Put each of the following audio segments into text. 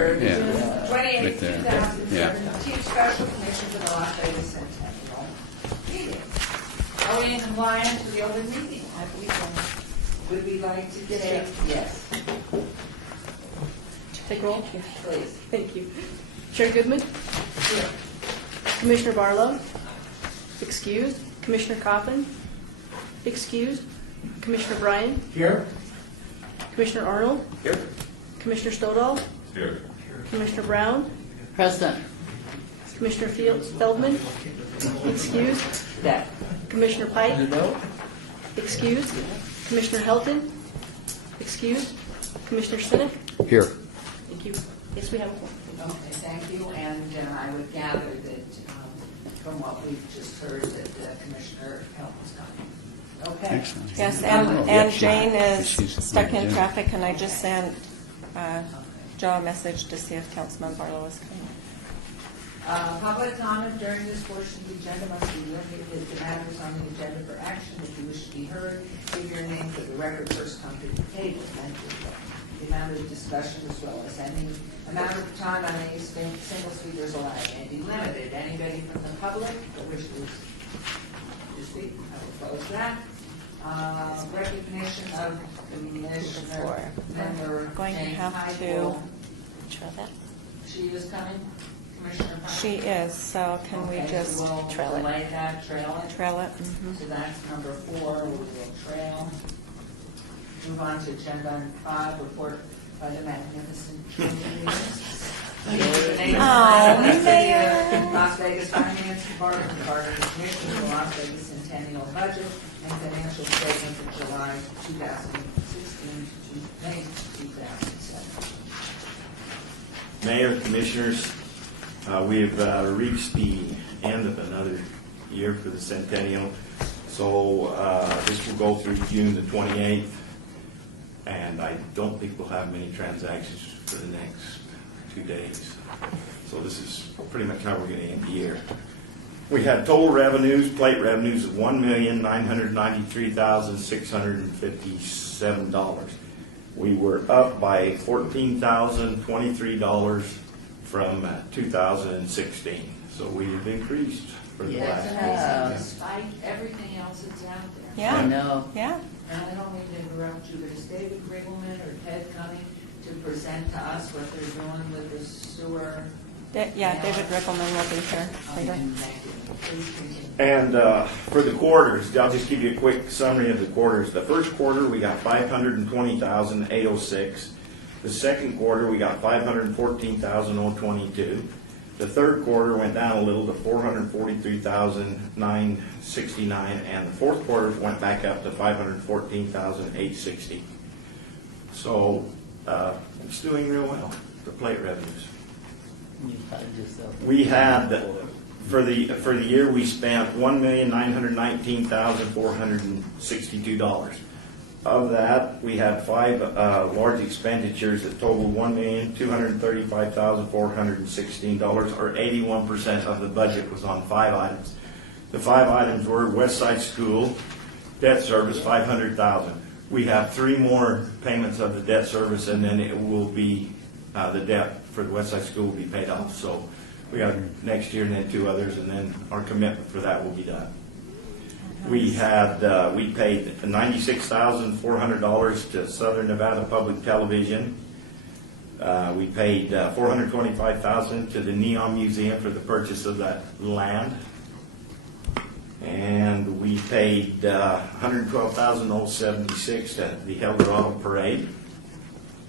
there, yeah. 28, Right there. 2017 Special Commission for the Las Vegas Centennial meeting. Are we in compliance with the open meeting? I believe so. Would we like to say yes? Take roll. Please. Thank you. Chair Goodman? Here. Commissioner Barlow? Excused. Commissioner Coffin? Excused. Commissioner Bryan? Here. Commissioner Arnold? Here. Commissioner Stodahl? Here. Commissioner Brown? Present. Commissioner Feldman? Excused. That. Commissioner Pike? No. Excused. Commissioner Helton? Excused. Commissioner Sinek? Here. Thank you. Yes, we have a quorum. Okay, thank you. And I would gather that from what we've just heard that Commissioner Helton's coming. Okay. Excellent. Yes, Yeah, and she- Jane is she's- stuck in yeah. traffic, and I just sent Joe a message to see if Councilman Barlow is coming. Public comment during this portion of the agenda must be limited to matters on the agenda for action. If you wish to be heard, give your name for the record, first come to the table. Thank you. The amount of discussion as well as any amount of time on any single speaker is allowed may be limited. Anybody from the public that wishes to speak, I will close that. Recognition of Commissioner Member Going to Jane have Heigl. to. She is coming, Commissioner Heigl? She is, so can we Okay, just so we'll trail it? delay that, trail it. Trail it? Mhm. So that's number 4, we will trail. Move on to agenda 5, report by the magnificent Mayor. Las Vegas Finance Department, regarding the Commission for the Las Vegas Centennial Budget and financial statement for July 2016 to May 2017. Mayor, Commissioners, we've reached the end of another year for the Centennial. So this will go through June the 28th, and I don't think we'll have many transactions for the next 2 days. So this is pretty much how we're going to end the year. We had total revenues, plate revenues of $1,993,657. We were up by $14,023 from 2016. So we've increased for the Yeah, last it's year. amazing despite everything else that's out there. Yeah. I know. Yeah. And I don't mean to interrupt you, but is David Griggleman or Ted coming to present to us what they're doing with the sewer? Yeah, David Rickleman will be here later. Thank you. Please continue. And for the quarters, I'll just give you a quick summary of the quarters. The first quarter, we got $520,806. The second quarter, we got $514,022. The third quarter went down a little to $443,969, and the fourth quarter went back up to $514,860. So it's doing real well for plate revenues. We had for the year we spent $1,919,462. Of that, we had 5 large expenditures that totaled $1,235,416, or 81% of the budget was on 5 items. The 5 items were West Side School, debt service, $500,000. We have 3 more payments of the debt service, and then it will be the debt for the West Side School will be paid off. So we got next year and then 2 others, and then our commitment for that will be done. We had we paid $96,400 to Southern Nevada Public Television. We paid $425,000 to the Neon Museum for the purchase of that land, and we paid $112,076 to the Eldorado Parade.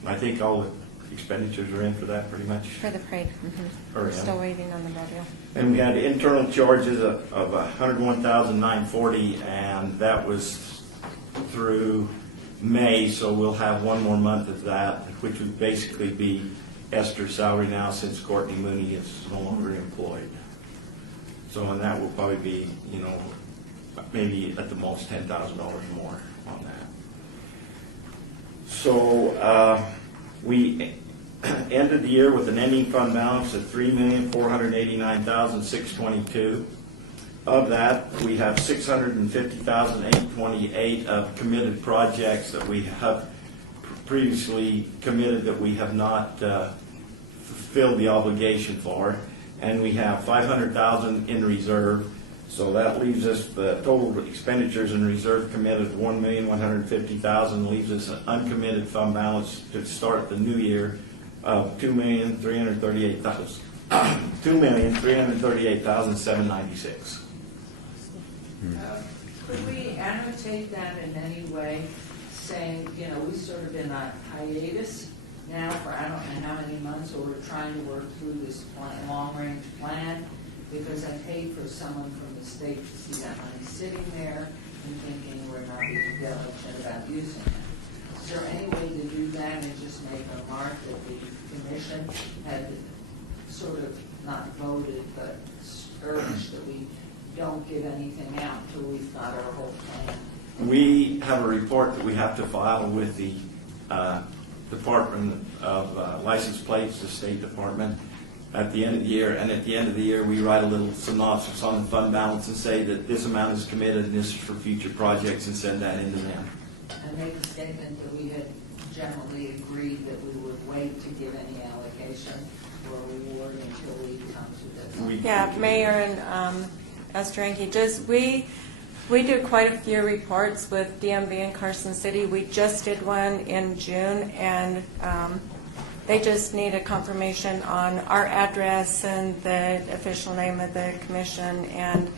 I think all the expenditures are in for that pretty much. For the parade. Mhm. Or, We're yeah. still waiting on the rodeo. And we had internal charges of $101,940, and that was through May, so we'll have 1 more month of that, which would basically be Esther's salary now since Courtney Mooney is no longer employed. So, and that will probably be, maybe at the most $10,000 more on that. So we ended the year with an ending fund balance of $3,489,622. Of that, we have $650,828 of committed projects that we have previously committed that we have not fulfilled the obligation for, and we have 500,000 in reserve. So that leaves us the total expenditures in reserve committed at 1,150,000, leaves us an uncommitted fund balance to start the new year of 2,338,000. 2,338,796. Could we annotate that in any way, saying, we've sort of been on hiatus now for I don't know how many months, or we're trying to work through this long-range plan, because I'd hate for someone from the state to see that money sitting there and thinking we're not being diligent about using it. Is there any way to do that and just make a mark that the commission had sort of not voted, but urged that we don't give anything out until we've got our whole plan? We have a report that we have to file with the Department of License Plates, the State Department, at the end of the year. And at the end of the year, we write a little synopsis on the fund balance and say that this amount is committed and this is for future projects, and send that in to them. And make a statement that we had generally agreed that we would wait to give any allocation or reward until we come to this. Yeah, Mayor and Estranki, we do quite a few reports with DMV in Carson City. We just did one in June, and they just need a confirmation on our address and the official name of the commission. And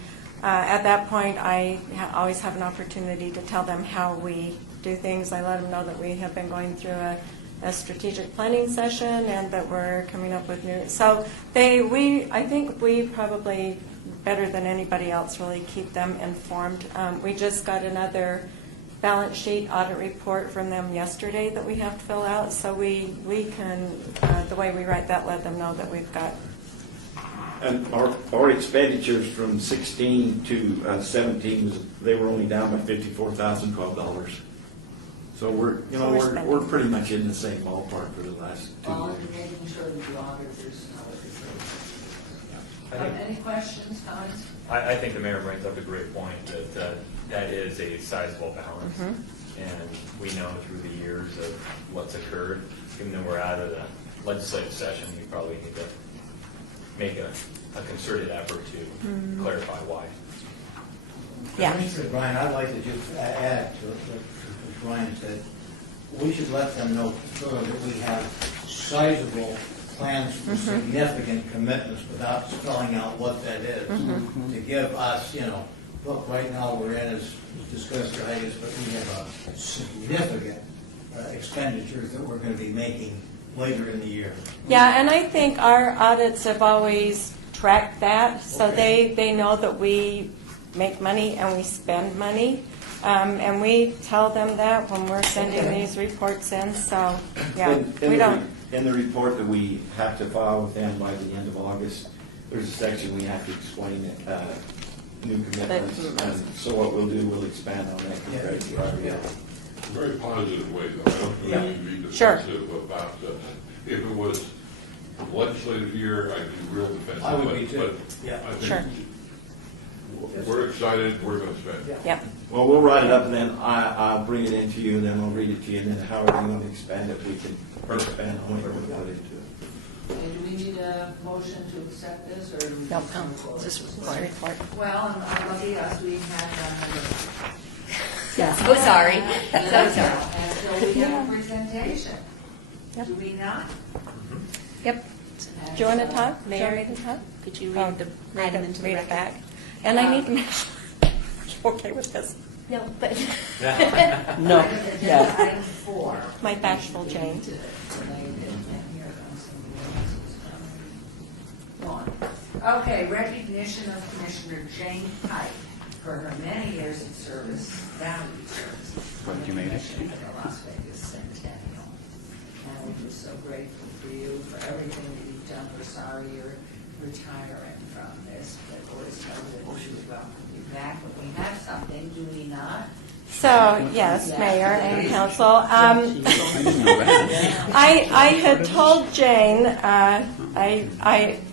at that point, I always have an opportunity to tell them how we do things. I let them know that we have been going through a strategic planning session and that we're coming up with new. So I think we probably, better than anybody else, really keep them informed. We just got another balance sheet audit report from them yesterday that we have to fill out. So we can, the way we write that, let them know that we've got. And our expenditures from 16 to 17, they were only down by $54,012. So we're pretty much in the same ballpark for the last 2 Well, years. and making sure that the auditors know what they're doing. Any questions, comments? I think the mayor brings up a great point that that is a sizable balance. And we know through the years of what's occurred, even though we're out of the legislative session, we probably need to make a concerted effort to clarify why. Yeah. Brian, I'd like to just add to what Brian said. We should let them know further that we have sizable plans for significant commitments without spelling out what that is. To give us, look, right now we're in, as discussed, hiatus, but we have a significant expenditures that we're going to be making later in the year. Yeah, and I think our audits have always tracked that, so they know that we make money and we spend money. And we tell them that when we're sending these reports in, so, yeah, we don't. In the report that we have to file with them by the end of August, there's a section we have to explain new commitments. And so what we'll do, we'll expand on that compared to prior year. Very positive way, though. I don't think you can be Sure. defensive about, if it was legislative year, I'd be real defensive. I would be too. But Yeah. I think Sure. we're excited, we're going to spend. Yeah. Well, we'll write it up, and then I'll bring it into you, and then I'll read it to you, and then however you want to expand it, we can expand on whatever we put into it. And do we need a motion to accept this, or do we? Nope. just move forward? Just report. Well, and lucky us, we have Yeah. Oh, sorry. another. So sorry. Until we have a presentation. Yep. Do we not? Yep. Do you want to talk? Do you want me Mayor, to talk? could you Oh, read the item into the read it record? back. And I need to make sure you're okay with this. No, but No. Agenda Yeah. Item 4. My bashful Jane. Go on. Okay, recognition of Commissioner Jane Pike for her many years of service, valued service, on the commission for the Las Vegas Centennial. And we're just so grateful for you, for everything that you've done. We're sorry you're retiring from this, but always know that we should welcome you back when we have something, do we not? So, yes, Mayor and Council. I had told Jane, I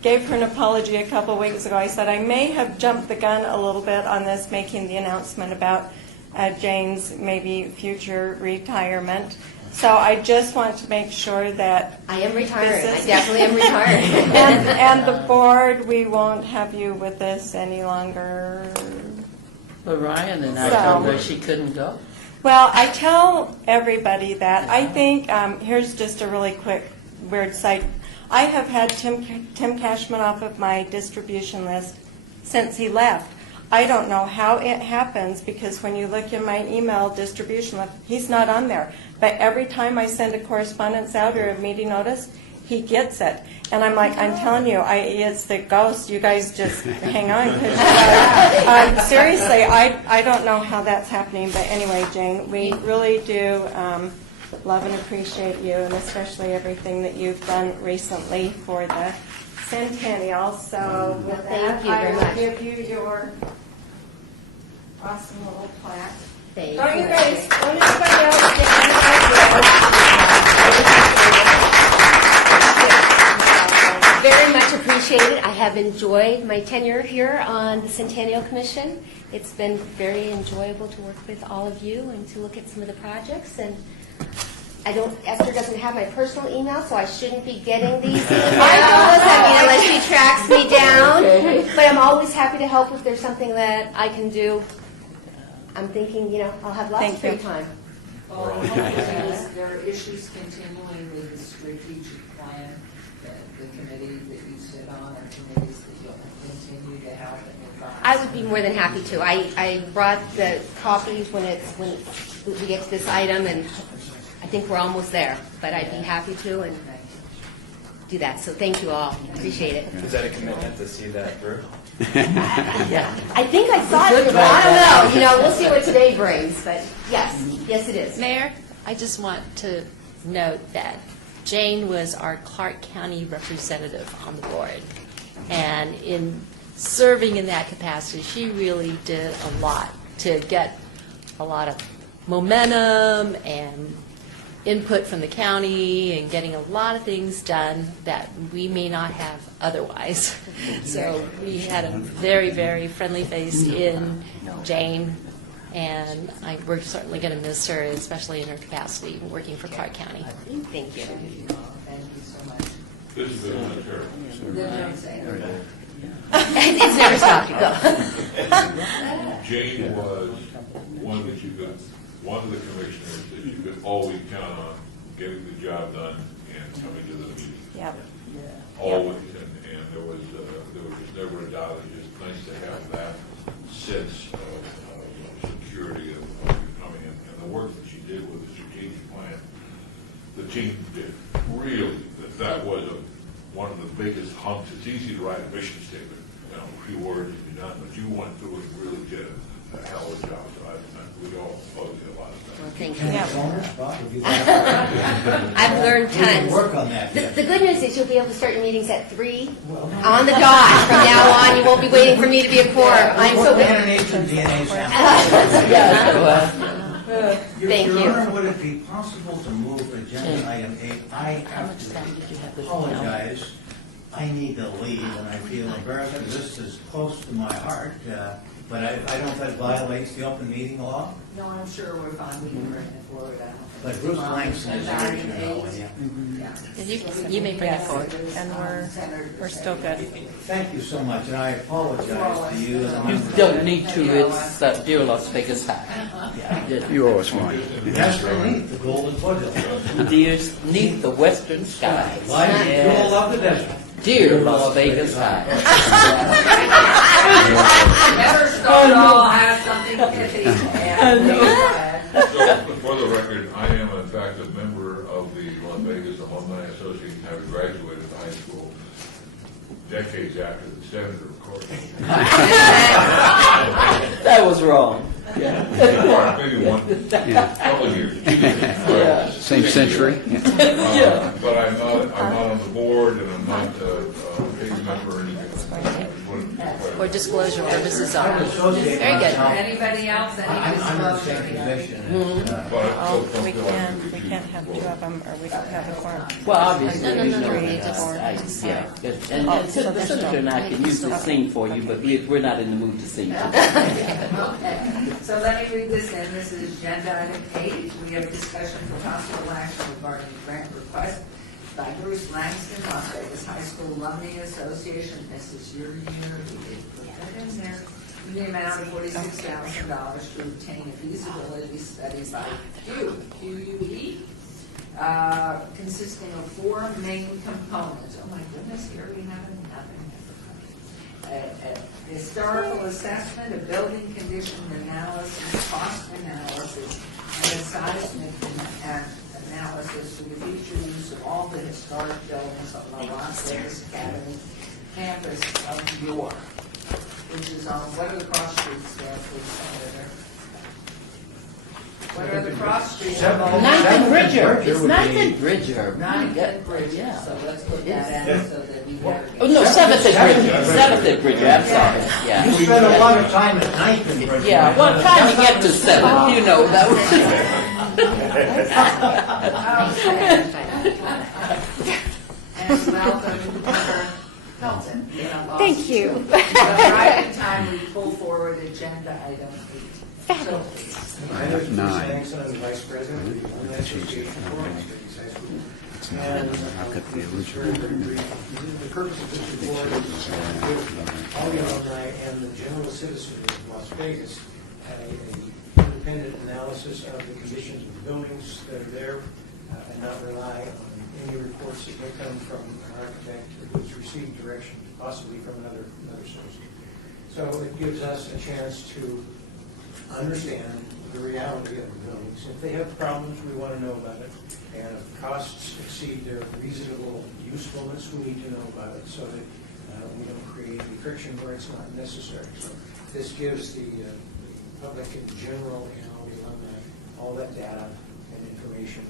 gave her an apology a couple weeks ago. I said I may have jumped the gun a little bit on this, making the announcement about Jane's maybe future retirement. So I just want to make sure that, I am retiring. I This is- definitely am retiring. and the board, we won't have you with us any longer. Well, Ryan and I So- told her she couldn't go. Well, I tell everybody that. I think, here's just a really quick weird side. I have had Tim Cashman off of my distribution list since he left. I don't know how it happens, because when you look in my email distribution list, he's not on there. But every time I send a correspondence out or a meeting notice, he gets it. And I'm like, I'm telling you, it's the ghost. You guys just hang on. 'Cause, seriously, I don't know how that's happening. But anyway, Jane, we really do love and appreciate you, and especially everything that you've done recently for the Centennial. So with Thank that, you I very will much. give you your awesome little plaque. Thank Don't you you. guys, don't anybody else get Very much appreciated. I have enjoyed my tenure here on the Centennial Commission. It's been very enjoyable to work with all of you and to look at some of the projects. And Esther doesn't have my personal email, so I shouldn't be getting these emails. Unless she tracks me down. But I'm always happy to help if there's something that I can do. I'm thinking, I'll have lots of free Thank you. time. Well, there are issues continuing with the strategic plan, that the committee that you sit on, or committees that you'll continue to help and advise. I would be more than happy to. I brought the copies when we get to this item, and I think we're almost there. But I'd be happy to and do that. So thank you all. Appreciate it. Is that a commitment to see that through? I think I saw it, but I don't know. We'll see what today brings. But yes, it is. Mayor, I just want to note that Jane was our Clark County representative on the board. And in serving in that capacity, she really did a lot to get a lot of momentum and input from the county and getting a lot of things done that we may not have otherwise. So we had a very, very friendly face in Jane, and we're certainly going to miss her, especially in her capacity working for Clark County. Thank you. Thank you so much. This has been terrible. Don't say it. It's never stopped. Go. Jane was one of the commissioners that you could always count on getting the job done and coming to the meeting. Yep. Always, and there was just never a doubt. It's just nice to have that sense of security of you coming in. And the work that she did with the strategic plan, the team did really, that was one of the biggest humps. It's easy to write a mission statement, a few words and you're done, but you went through and really did a hell of a job. So we all owe you a lot of Well, thanks. thank you. Yeah. I've learned We can tons. work on that. The good news is you'll be able to start your meetings at 3 on the dot. From now on, you won't be waiting for me to be a quorum. I'm so We're good. going to need some DNA samples. Thank Your you. Honor, would it be possible to move agenda item 8? I have to apologize. I need to leave, and I feel embarrassed. This is close to my heart, but I don't know if that violates the open meeting law. No, I'm sure we're fine. We can bring it forward. I don't think But it's Bruce fine. Langston is Agenda here, you know, item and eight. Yeah. You may bring it forward. And we're still good. thank you so much, and I apologize to you. as a You member. don't need to, it's dear Las Vegas High. You owe us money. That's beneath the golden foothills. Dear, neath the western skies. Life is Yes. full of the desert. Dear Las Vegas High. Never start all, have something pithy. So, for the record, I am in fact a member of the Las Vegas Alumni Association, having graduated high school decades after the senator, of course. That was wrong. Yeah. Maybe one, couple of years. Yeah. Same century. But I'm not on the board, and I'm not a big member or anything like that. I just wanted to be quite for disclosure purposes I would only. associate Very good. myself- Anybody else, any I'm in the disclosure? same position. Oh, we can't have two of them, or we don't have a quorum. Well, obviously, No, no, you no, know, no, I- just- yeah, good. And the senator and I can usually sing for you, but we're not in the mood to sing. Okay, so let me read this in. This is agenda item 8. We have a discussion for possible action regarding grant request by Bruce Langston, Las Vegas High School Alumni Association. This is your year. We did put that in there. In the amount of $46,000 to obtain a feasibility study by QUE, consisting of 4 main components. Oh my goodness, here we have nothing. A historical assessment, a building condition analysis, cost analysis, and a seismic analysis for the future use of all the historic buildings on the Las Vegas Academy campus of York, which is on, what are the cross streets there, please, Senator? What are the cross streets? Ninth and Bridger, it's Ninth and Bridger. Ninth and Bridger, Yeah. so let's put that in so that we have. Oh, no, Seventh and Bridger, Seventh and Bridger, I'm sorry, You yeah. spent a lot of time at ninth in Bridgewater. Yeah, well, trying to get to seventh, you know, that was. And welcome, Member Hilton. Thank you. Right in time, we pull forward agenda item 8. So please. My name is Bruce Nine. Langston, I'm the Vice President of the Alumni Association for Las Vegas High School. And the purpose of this report is to give all the alumni and the general citizenry of Las Vegas an independent analysis of the conditions of the buildings that are there and not rely on any reports that may come from an architect who's received direction possibly from another source. So it gives us a chance to understand the reality of the buildings. If they have problems, we want to know about it. And if costs exceed their reasonable usefulness, we need to know about it so that we don't create a friction where it's not necessary. So this gives the public in general and all the alumni all that data and information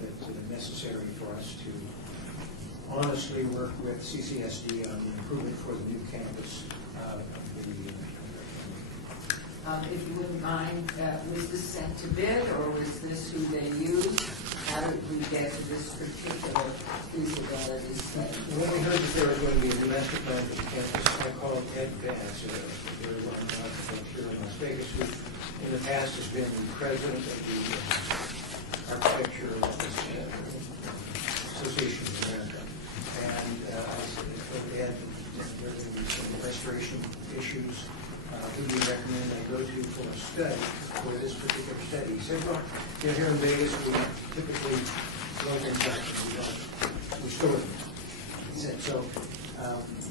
that's necessary for us to honestly work with CCSD on the improvement for the new campus of the If you wouldn't mind, was this sent to bid, or was this who they used? How did we get to this particular feasibility study? When we heard that there was going to be a new master plan for the campus, I called Ed Vance, a very well-known architect here in Las Vegas, who in the past has been the president of the Architecture Association of America. And I said, Ed, there are going to be some restoration issues. Who do you recommend I go to for a study, for this particular study? He said, well, here in Vegas, we typically look in practice, we don't restore them. He said, so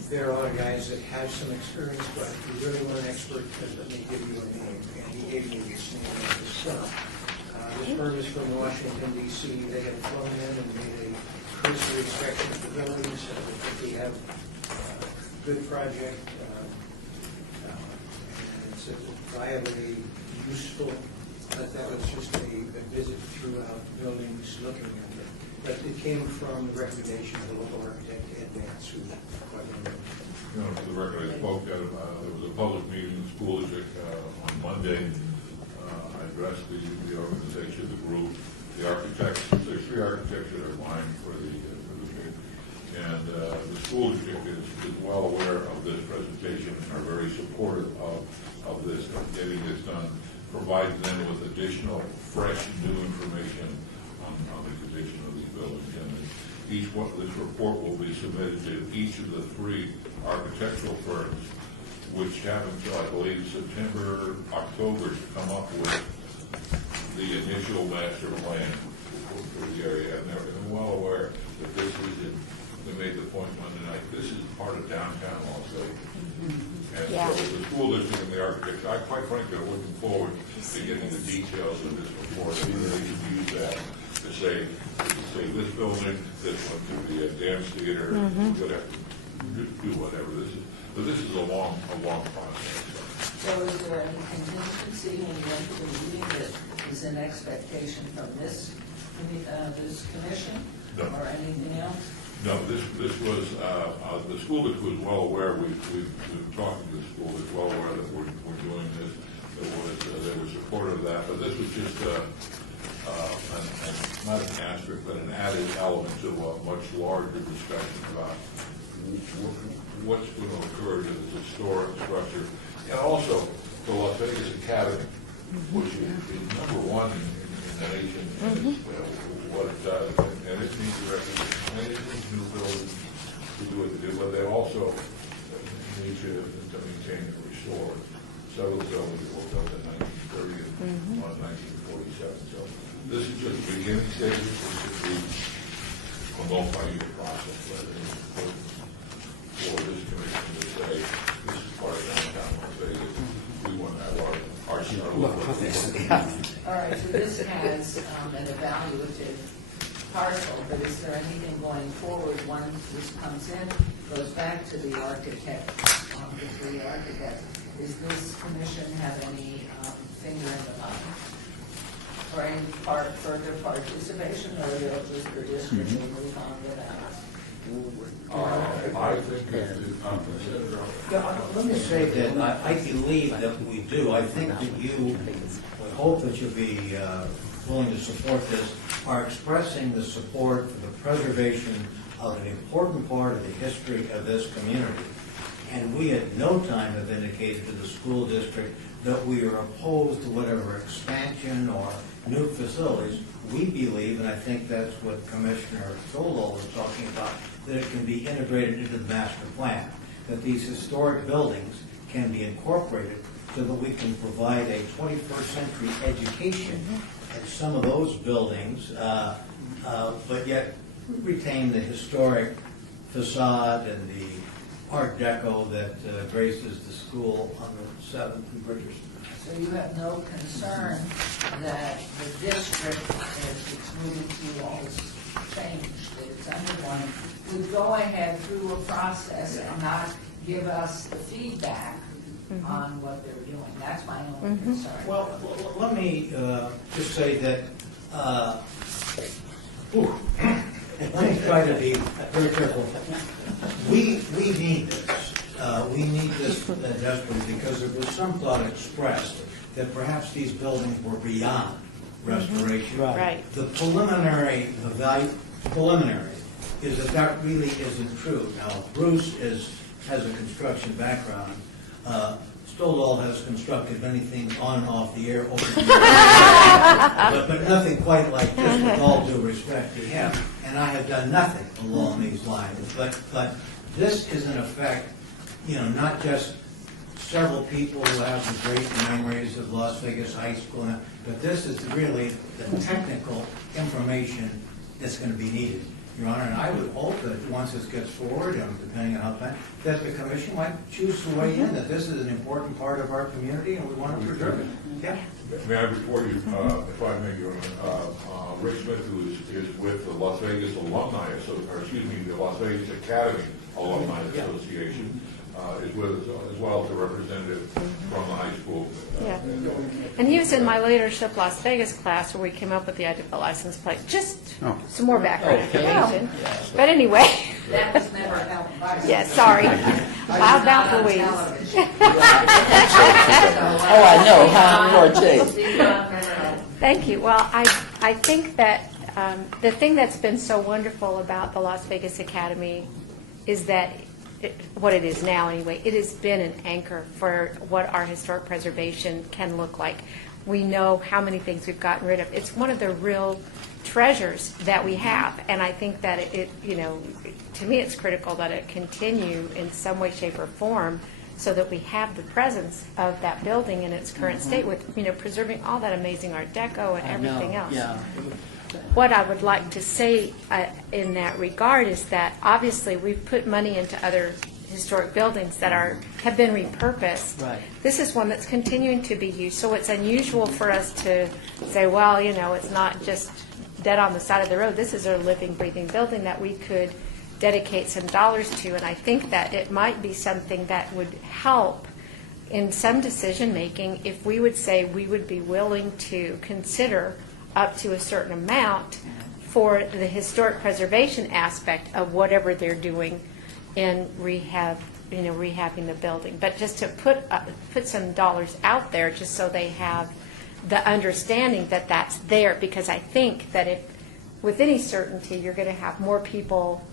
there are guys that have some experience, but if you really want an expert, let me give you a name. And he gave me this name of his son. This firm is from Washington, D.C. They have flown in and made a cursory inspection of the buildings. They have a good project. It's viably useful, but that was just a visit throughout buildings looking at it. But it came from the recommendation of the local architect, Ed Vance, who quite well. You know, for the record, I spoke at, there was a public meeting in the school district on Monday. I addressed the organization, the group, the architects. There's 3 architects that are vying for the bid. And the school district is well aware of this presentation and are very supportive of this, of getting this done, provides them with additional, fresh, new information on the condition of these buildings. And each one, this report will be submitted to each of the 3 architectural firms, which have until, I believe, September, October to come up with the initial master plan for the area. And they're well aware that this is, they made the point Monday night, this is part of downtown Las Vegas. And Yeah. so the school district and the architects, I quite frankly are looking forward to getting the details of this report. We really can use that to say this building, this one could be a dance theater, whatever, do whatever. This is a long process. So is there any contingency when you went to the meeting that is an expectation from this commission? No. Or anything else? No, this was, the school district was well aware, we've talked to the school, is well aware that we're doing this. They were supportive of that, but this was just, not an asterisk, but an added element to a much larger discussion about what's going to occur to this historic structure. And also, the Las Vegas Academy, which is number one in the nation, what it does, and it needs recognition, and it needs new buildings to do what they do, but they also need to maintain and restore several buildings that were built in 1930 and 1947. So this is just the beginning stages. This should be a multi-year process, but it's important for this commission to say this is part of downtown Las Vegas. We want to have our All right, so this has an evaluative parcel, but is there anything going forward once this comes in, goes back to the architect, before the architect? Is this commission have any finger in the pie? Or any further participation, or they'll just, the district will move on without? I think Let me say that I believe that we do. I think that you, I hope that you'll be willing to support this, are expressing the support for the preservation of an important part of the history of this community. And we at no time have indicated to the school district that we are opposed to whatever expansion or new facilities. We believe, and I think that's what Commissioner Stolzl was talking about, that it can be integrated into the master plan, that these historic buildings can be incorporated so that we can provide a 21st century education at some of those buildings, but yet retain the historic facade and the Art Deco that graces the school on the 7th and Bridger Street. So you have no concern that the district, as it's moving through all this change that it's undergoing, would go ahead through a process and not give us the feedback on what they're doing? That's my only concern. Well, let me just say that, let me try to be very careful. We need this. We need this desperately because there was some thought expressed that perhaps these buildings were beyond restoration. Right. The preliminary is that really isn't true. Now, Bruce has a construction background. Stolzl has constructed many things on and off the air over the years, but nothing quite like this, with all due respect to him. And I have done nothing along these lines. But this is, in effect, not just several people who have some great memories of Las Vegas High School, but this is really the technical information that's going to be needed, Your Honor. And I would hope that once this gets forward, and depending on how fast, that the commission might choose to weigh in, that this is an important part of our community and we want to preserve it. Yeah. May I report you, if I may, Your Honor, Rick Smith, who is with the Las Vegas Alumni, the Las Vegas Academy Alumni Association, is with us as well as a representative from the high school. Yeah. And he was in my leadership Las Vegas class where we came up with the idea of the license plate. Just some more background information. But anyway. That was never helped by. Yeah, sorry. Loud mouth Louise. Oh, I know, huh? Thank you. Well, I think that the thing that's been so wonderful about the Las Vegas Academy is that what it is now anyway, it has been an anchor for what our historic preservation can look like. We know how many things we've gotten rid of. It's one of the real treasures that we have, and I think that it to me it's critical that it continue in some way, shape, or form so that we have the presence of that building in its current state with, preserving all that amazing Art Deco and everything else. Yeah. What I would like to say in that regard is that obviously we've put money into other historic buildings that have been repurposed. Right. This is one that's continuing to be used, so it's unusual for us to say, well, it's not just dead on the side of the road. This is a living, breathing building that we could dedicate some dollars to, and I think that it might be something that would help in some decision making if we would say we would be willing to consider up to a certain amount for the historic preservation aspect of whatever they're doing in rehabbing the building. But just to put some dollars out there, just so they have the understanding that that's there, because I think that if, with any certainty, you're going to have more people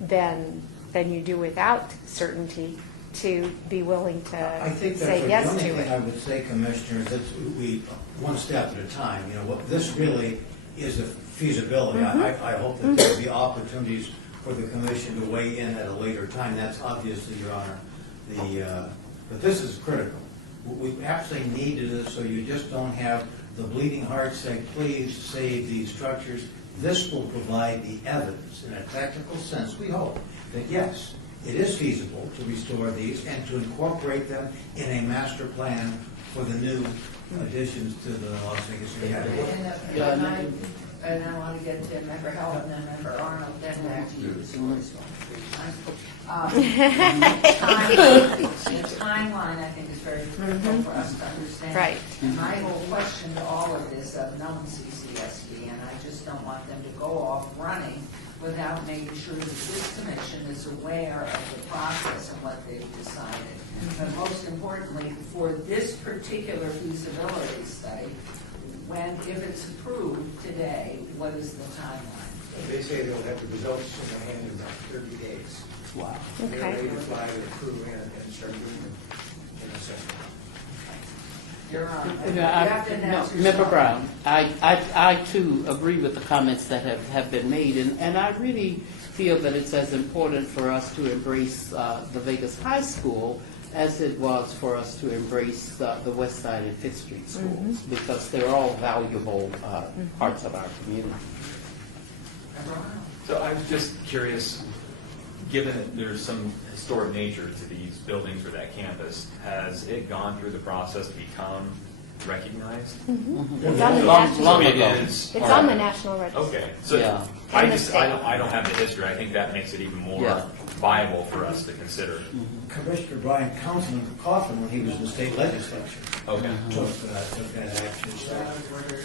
than you do without certainty to be willing I to think say that's yes the only to thing I it. would say, Commissioners, that we, one step at a time, what this really is a feasibility. I hope that there'll be opportunities for the commission to weigh in at a later time. That's obviously, Your Honor, but this is critical. We absolutely need to do this so you just don't have the bleeding heart say, please save these structures. This will provide the evidence in a technical sense, we hope, that yes, it is feasible to restore these and to incorporate them in a master plan for the new additions to the Las Vegas Academy. And I want to get to Member Held and then Member Arnold, then back to you. The timeline, I think, is very critical for us to understand. Right. And my whole question to all of this, I've known CCSD, and I just don't want them to go off running without making sure that this commission is aware of the process and what they've decided. But most importantly, for this particular feasibility study, if it's approved today, what is the timeline? They say they'll have the results in their hand in about 30 days. Wow. They're Okay. ready to fly to approve and start doing it in a second. You're on. You Yeah, have to announce Member yourself. Brown, I too agree with the comments that have been made, and I really feel that it's as important for us to embrace the Vegas High School as it was for us to embrace the West Side and Fifth Street schools, because they're all valuable parts of our community. So I'm just curious, given that there's some historic nature to these buildings or that campus, has it gone through the process to become recognized? It's on the Long national, It ago. is. it's on the national register. Okay, so Yeah. I In the just, state. I don't have the history. I think that makes it even more Yeah. viable for us to consider. Commissioner Brian Councilman Coughlin, when he was in the state legislature, Okay. took that action. So,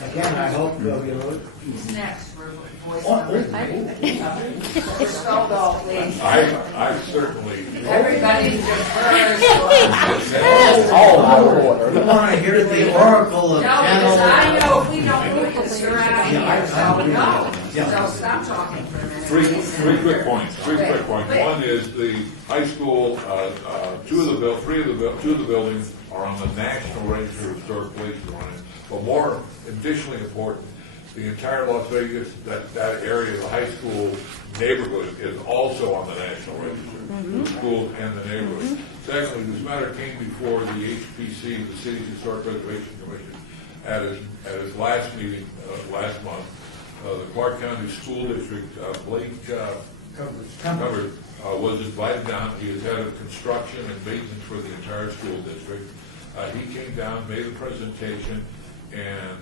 again, I hope, Who's next for voice Oh, number three? Mr. Stovall, please. I certainly, Everybody defers. you want to hear the oracle of No, because I Channel. know if we don't move this, you're out of Yeah, here. I agree. No, Yeah. so stop talking for a minute. three quick points. Quick. One is the high school, two of the buildings are on the National Register of Historic Places. But more additionally important, the entire Las Vegas, that area of the high school neighborhood is also on the National Register, the schools and the neighborhood. Secondly, this matter came before the HPC, the City's Historic Preservation Commission, at its last meeting last month. The Clark County School District, Blake Covered, was invited down. He is head of construction and maintenance for the entire school district. He came down, made a presentation, and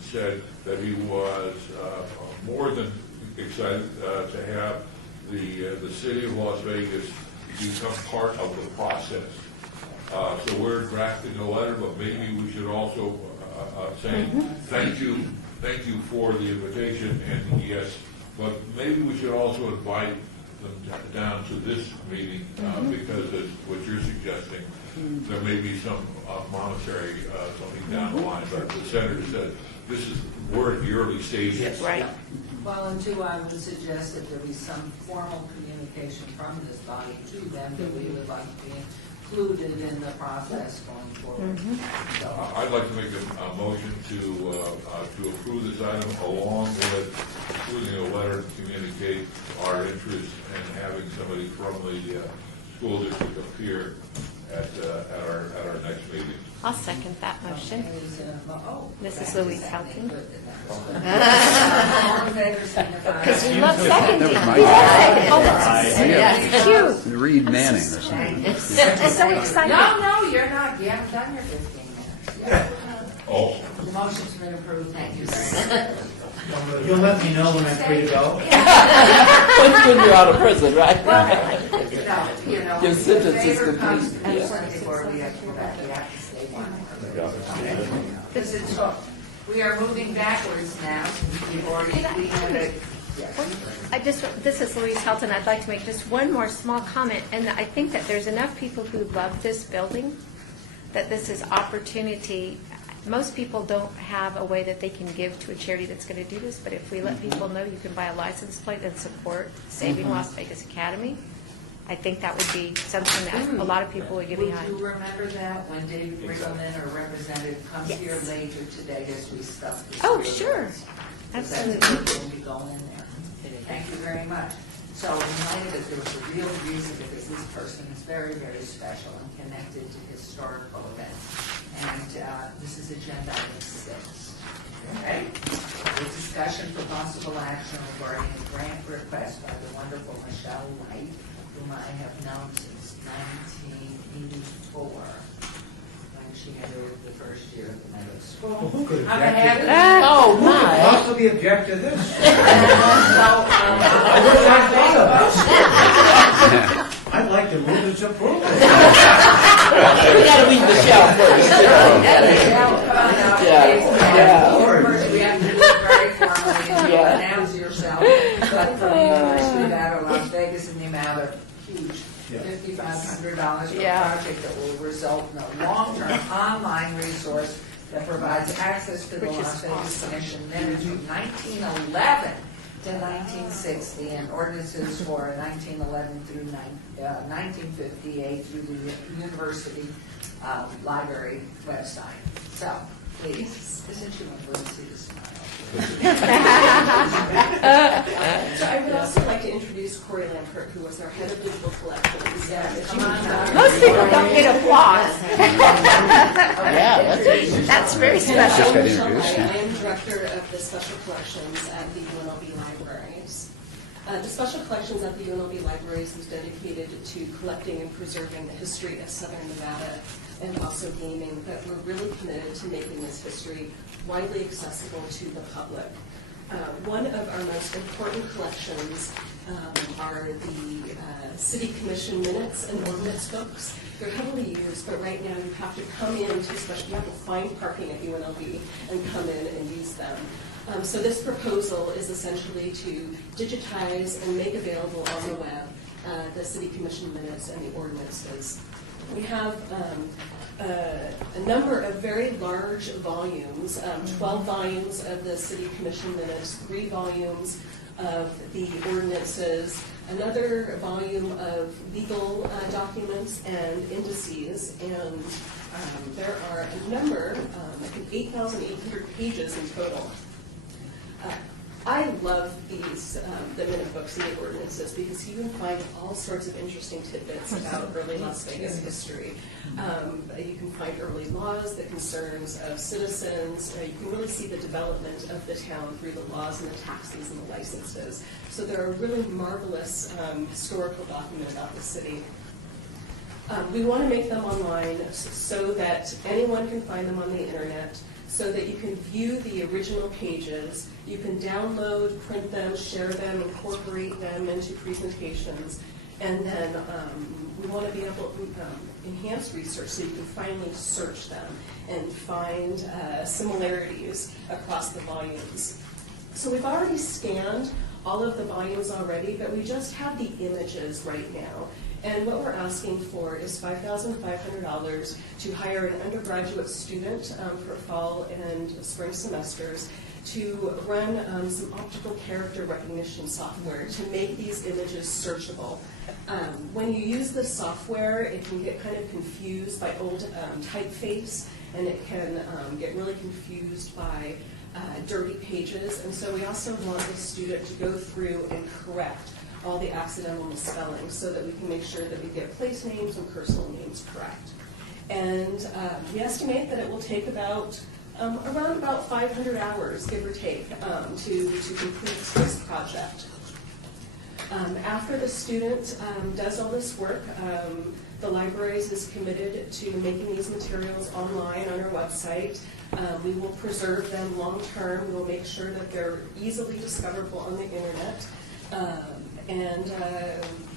said that he was more than excited to have the city of Las Vegas become part of the process. So we're drafting a letter, but maybe we should also say thank you for the invitation, and yes, but maybe we should also invite them down to this meeting because as what you're suggesting, there may be some monetary something down the line. But the senator said we're in the early stages. Right. Well, and two, I would suggest that there be some formal communication from this body to them that we would like to be included in the process going forward. So, I'd like to make a motion to approve this item along with including a letter to communicate our interest in having somebody from the school district appear at our next meeting. I'll second that motion. Mrs. Louise helping. Because you love seconding. That was my You love idea. seconding. Oh, that's cute. Reed Manning or something. I'm so excited. No, you're not. You haven't done your 15 minutes. Yeah. Oh. The motion's been approved. Thank you very much. You'll let me know when I'm free to go? When you're out of prison, right? No, you know, Your sentence is favor comes complete. before we have to go back. We have to stay one. Because it took We are moving backwards now. We've already, we had a, This is Louise Helton. I'd like to make just one more small comment, and I think that there's enough people who love this building that this is opportunity. Most people don't have a way that they can give to a charity that's going to do this, but if we let people know you can buy a license plate and support Saving Las Vegas Academy, I think that would be something that a lot of people would get would behind. you remember that when David Riggleman, our representative, comes Yes. here later today as we stuff this? Oh, through? sure. Because Absolutely. that's when we go in there. Thank you very much. So in light of it, there was a real reason, because this person is very, very special and connected to historical events. And this is agenda item 6. Okay? The discussion for possible action regarding a grant request by the wonderful Michelle White, whom I have known since 1984, when she entered the first year of the middle school. Well, who could I'm object gonna to have this? it. Oh, Who could my. possibly object to this? I wish I thought of it. I'd like to move its approval. We gotta read Michelle first. First, we have to do it very formally, and you'll announce yourself, but for the University of Out of Las Vegas in the amount of huge $5,500 for a project that will result in a long-term online resource that provides access to the Las Vegas Commission minutes from 1911 to 1960 and ordinances for 1911 through 1958 through the University Library website. So, please, isn't you going to see the smile? So I would also like to introduce Corey Lampert, who was our head of digital collections. Come on up. Most people don't get applause. Yeah, That's very Just special. got Michelle introduced. White. I am director of the special collections at the UNLV Libraries. The special collections at the UNLV Libraries is dedicated to collecting and preserving the history of Southern Nevada and also gaming, but we're really committed to making this history widely accessible to the public. One of our most important collections are the City Commission minutes and ordinance books. They're heavily used, but right now you have to come in to special, you have to find parking at UNLV and come in and use them. So this proposal is essentially to digitize and make available on the web the City Commission minutes and the ordinances. We have a number of very large volumes, 12 volumes of the City Commission minutes, 3 volumes of the ordinances, another volume of legal documents and indices, and there are a number, I think 8,800 pages in total. I love these, the minute books and the ordinances, because you can find all sorts of interesting tidbits about early Las Vegas history. You can find early laws, the concerns of citizens. You can really see the development of the town through the laws and the taxes and the licenses. So they're a really marvelous historical document about the city. We want to make them online so that anyone can find them on the internet, so that you can view the original pages, you can download, print them, share them, incorporate them into presentations, and then we want to be able to enhance research so you can finally search them and find similarities across the volumes. So we've already scanned all of the volumes already, but we just have the images right now. And what we're asking for is $5,500 to hire an undergraduate student for fall and spring semesters to run some optical character recognition software to make these images searchable. When you use this software, it can get kind of confused by old typeface, and it can get really confused by dirty pages. And so we also want the student to go through and correct all the accidental misspellings so that we can make sure that we get place names and personal names correct. And we estimate that it will take about around about 500 hours, give or take, to complete this project. After the student does all this work, the libraries is committed to making these materials online on our website. We will preserve them long term. We will make sure that they're easily discoverable on the internet. And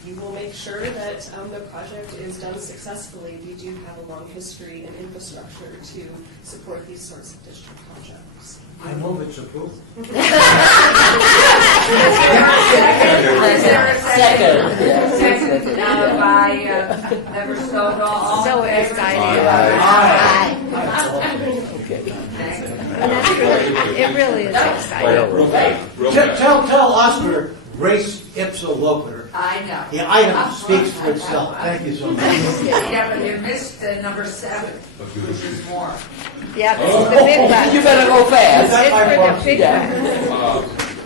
you will make sure that the project is done successfully. We do have a long history and infrastructure to support these sorts of district projects. I move its approval. Is there a second? Second by Member Stovall. All So in favor? excited. Aye. And that's really, it really is exciting. Real fast. Tell Oscar, res ipsa loquitur. I know. The item speaks for itself. Thank you so much. Yeah, but you missed number 7, which is more. Yeah, this is the big one. You better go fast. It's for the big Yeah. one.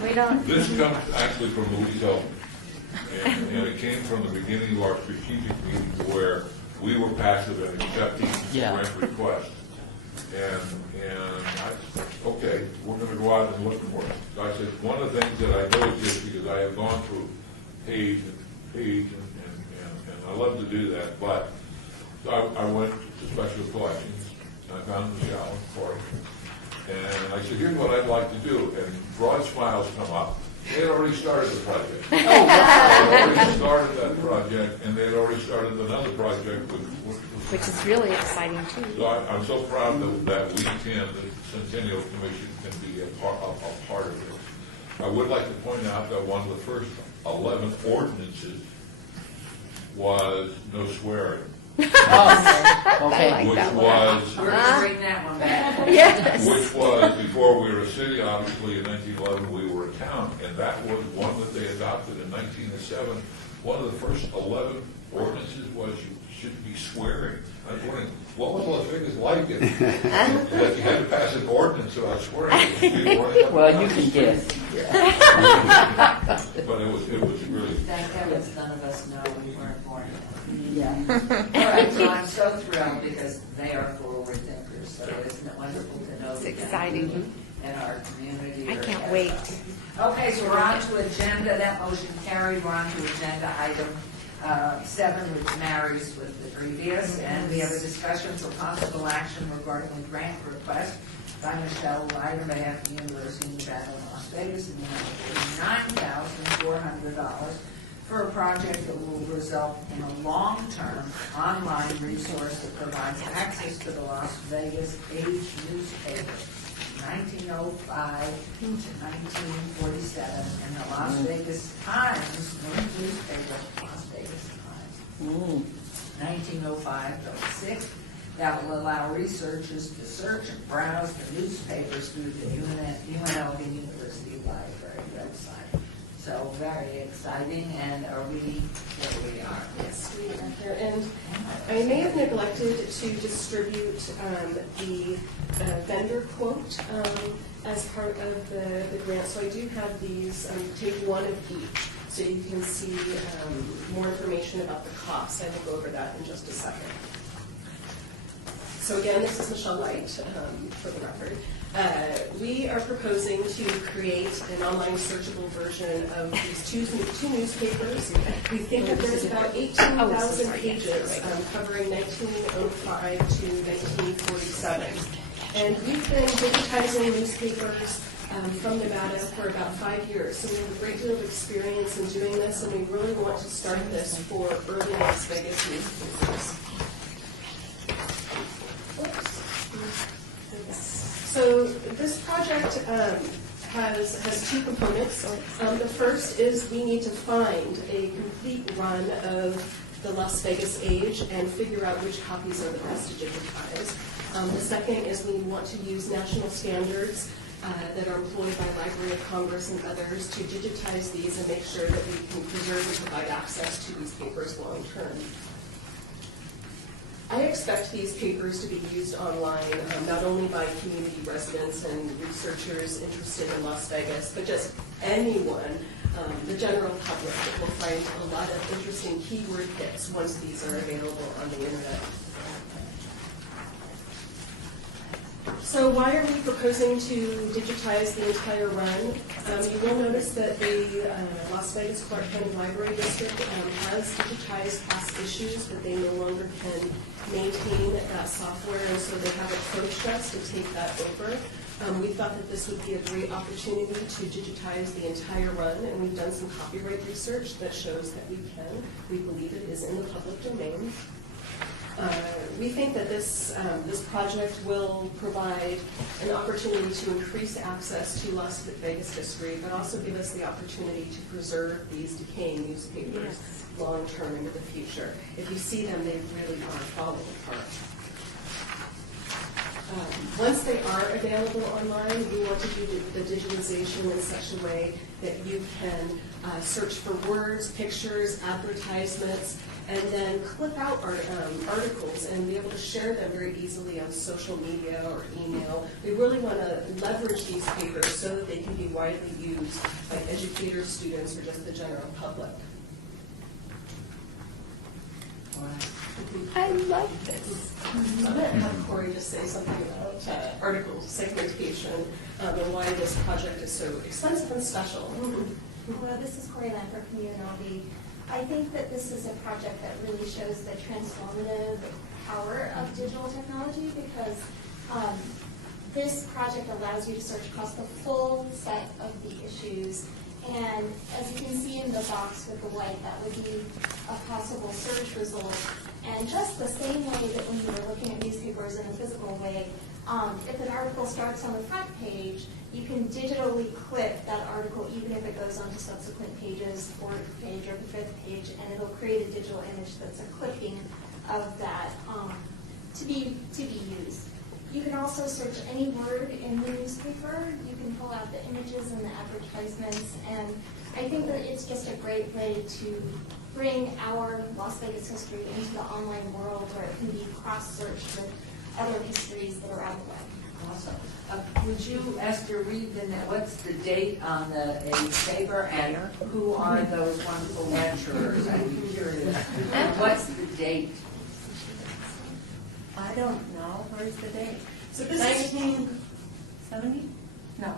We don't, This comes actually from Louise Elton, and it came from the beginning of our strategic meeting where we were passive in accepting Yeah. grant requests. And I said, okay, we're going to go out and look for it. So I said, one of the things that I know is just because I have gone through page and page, and I love to do that, but so I went to special collections, and I found Michelle and Corey, and I said, here's what I'd like to do, and broad smiles come up. They had already started the project. They had already started that project, and they had already started another project which is really exciting too. so I'm so proud that we can, the Centennial Commission can be a part of it. I would like to point out that one of the first 11 ordinances was no swearing, Oh, okay. like which that one. was, We're going to bring that one back. Yes. which was, before we were a city, obviously, in 1911, we were a town, and that was one that they adopted in 1907. One of the first 11 ordinances was you should be swearing. I was wondering, what was Las Vegas like? That you had to pass an ordinance about swearing. Well, you can guess. But it was really, Thank heavens none of us know we weren't born yet. Yeah. All right, so I'm so thrilled because they are forward thinkers, so isn't it wonderful to know It's that exciting. in our community? I are- can't wait. Okay, so we're on to agenda, that motion carried, we're on to agenda item 7, which marries with the previous, and we have a discussion for possible action regarding a grant request by Michelle White on behalf of the University of Nevada, Las Vegas, in the amount of $9,400 for a project that will result in a long-term online resource that provides access to the Las Vegas Age newspaper, 1905 to 1947, and the Las Vegas Times, newspaper, Las Vegas Times, 1905 to 06. That will allow researchers to search and browse the newspapers through the UNLV University Library website. So very exciting, and are we, here we are. Yes, we are here. And I may have neglected to distribute the vendor quote as part of the grant. So I do have these, take one of each, so you can see more information about the cost. I will go over that in just a second. So again, this is Michelle White, for the record. We are proposing to create an online searchable version of these two newspapers. We think that there's about 18,000 pages covering 1905 to 1947. And we've been digitizing newspapers from Nevada for about 5 years. So we have a great deal of experience in doing this, and we really want to start this for early Las Vegas newspapers. So this project has two components. The first is we need to find a complete run of the Las Vegas Age and figure out which copies are the best to digitize. The second is we want to use national standards that are employed by Library of Congress and others to digitize these and make sure that we can preserve and provide access to these papers long term. I expect these papers to be used online, not only by community residents and researchers interested in Las Vegas, but just anyone, the general public, that will find a lot of interesting keyword hits once these are available on the internet. So why are we proposing to digitize the entire run? You will notice that the Las Vegas Clark County Library District has digitized past issues, but they no longer can maintain that software, and so they have approached us to take that over. We thought that this would be a great opportunity to digitize the entire run, and we've done some copyright research that shows that we can. We believe it is in the public domain. We think that this project will provide an opportunity to increase access to Las Vegas history, but also give us the opportunity to preserve these decaying newspapers long-term into the future. If you see them, they really are falling apart. Once they are available online, we want to do the digitalization in such a way that you can search for words, pictures, advertisements, and then clip out articles and be able to share them very easily on social media or email. We really want to leverage these papers so that they can be widely used by educators, students, or just the general public. I love this. I'm going to have Corey just say something about article segmentation and why this project is so expensive and special. Hello, this is Corey Lamper from UNLV. I think that this is a project that really shows the transformative power of digital technology because this project allows you to search across the full set of the issues. And as you can see in the box with the white, that would be a possible search result. And just the same way that when you were looking at newspapers in a physical way, if an article starts on the front page, you can digitally clip that article even if it goes on to subsequent pages, fourth page or the fifth page, and it'll create a digital image that's a clipping of that to be used. You can also search any word in the newspaper. You can pull out the images and the advertisements, and I think that it's just a great way to bring our Las Vegas history into the online world where it can be cross-searched with other histories that are out of the web. Awesome. Would you, Esther, read what's the date on the paper and who are those wonderful lecturers? I'd be curious. What's the date? I don't know. Where's the date? So this 1970? No.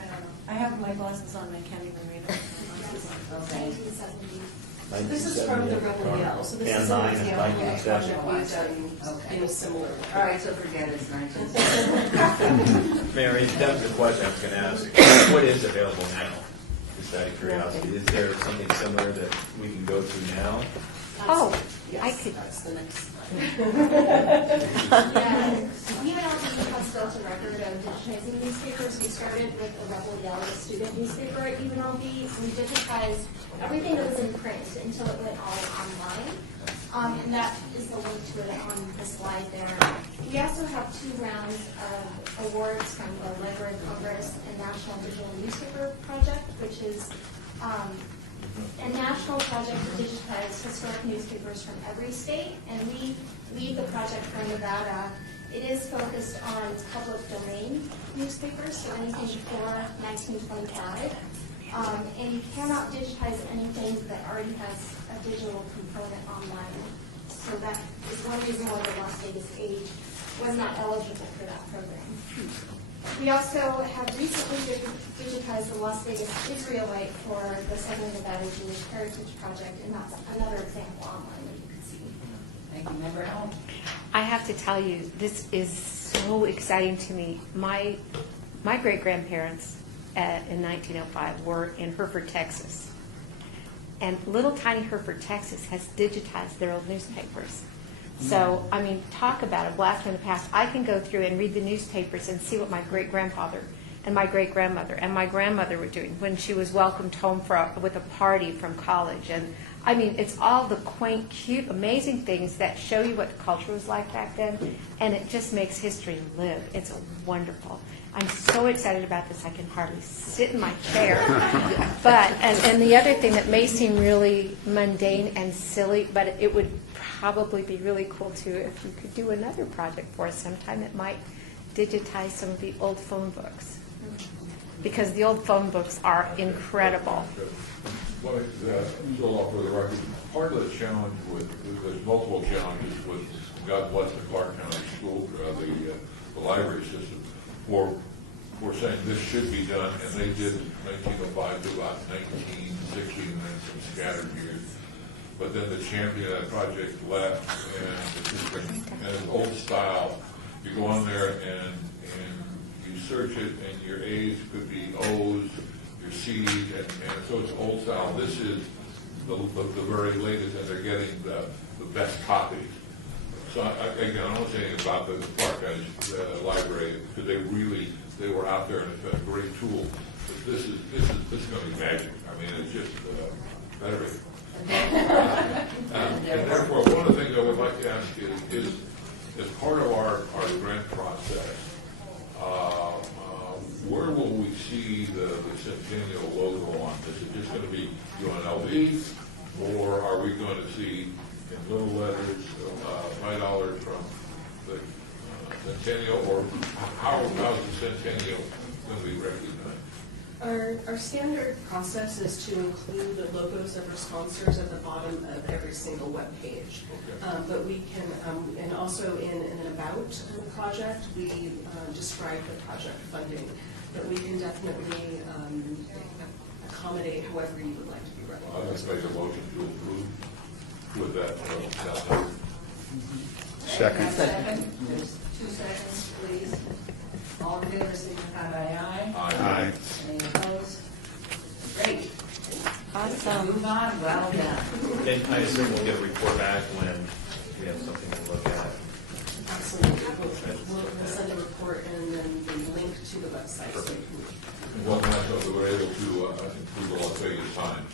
I don't know. I have my glasses on. I can't even read it. Okay. 1970. This is from the Rebel Yell, so this is an example of a project we've done in a similar way. All right, so forget it's 1970. Mary, that was the question I was going to ask. What is available now? Just out of curiosity, is there something similar that we can go to now? Oh, Yes, I could. that's the next slide. Yeah, UNLV has built a record of digitizing newspapers. We started with a Rebel Yell, a student newspaper at UNLV. We digitized everything that was in print until it went all online. And that is the link to it on the slide there. We also have 2 rounds of awards from the Library of Congress and National Digital Newspaper Project, which is a national project to digitize historic newspapers from every state, and we lead the project for Nevada. It is focused on public domain newspapers, so anything before 1925. And you cannot digitize anything that already has a digital component online. So that is one reason why the Las Vegas Age was not eligible for that program. We also have recently digitized the Las Vegas Israelite for the Southern Nevada Jewish Heritage Project, and that's another example online that you can see. Thank you, Member Helm. I have to tell you, this is so exciting to me. My great-grandparents in 1905 were in Hereford, Texas. And little tiny Hereford, Texas has digitized their old newspapers. So, I mean, talk about a blast from the past. I can go through and read the newspapers and see what my great-grandfather and my great-grandmother and my grandmother were doing when she was welcomed home with a party from college. And, I mean, it's all the quaint, cute, amazing things that show you what the culture was like back then, and it just makes history live. It's wonderful. I'm so excited about this, I can hardly sit in my chair. But, and the other thing that may seem really mundane and silly, but it would probably be really cool too if you could do another project for us sometime that might digitize some of the old phone books. Because the old phone books are incredible. Let me fill off for the record. Part of the challenge there's multiple challenges with, God bless the Clark County School, the library system, for saying this should be done, and they did 1905 to about 1960, and then some scattered years. But then the champion of that project left, and it's old style. You go on there and you search it, and your A's could be O's, your C's, and so it's old style. This is the very latest, and they're getting the best copies. So again, I don't want to say anything about the Clark County Library, because they were out there, and it's been a great tool. But this is going to be magic. I mean, it's just better. And therefore, one of the things I would like to ask is as part of our grant process, where will we see the Centennial logo on this? Is it just going to be UNLV, or are we going to see in little letters $5 from the Centennial, or how is the Centennial going to be recognized? Our standard process is to include the logos of our sponsors at the bottom of every single web page. Okay. But we can, and also in an about project, we describe the project funding. But we can definitely accommodate however you would like to be I'd recognized. like to make a motion to approve with that. Second. There's 2 seconds, please. All in favor, signify by aye. Aye. Any opposed? Great. Awesome. Move on, well done. And I assume we'll get a report back when we have something to look at. Absolutely. We'll send a report and then the link to the website. So you can One last note, we were able to include the Las Vegas Times,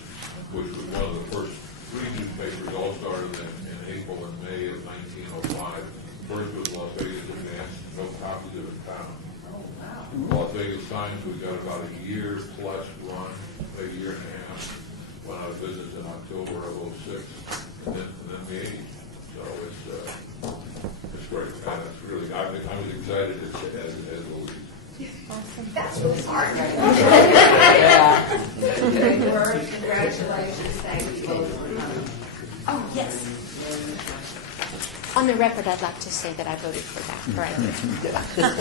which was one of the first 3 newspapers, all started in April and May of 1905. First was Las Vegas Advance, no copies of it found. Oh, wow. Las Vegas Times, we got about a year plus run, a year and a half, went out of business in October of 06, and then the 80s. So it's great. And it's really, I was excited as always. That's really hard right there. Good work, congratulations, thank you both for coming. Oh, yes. On the record, I'd like to say that I voted for that. Right.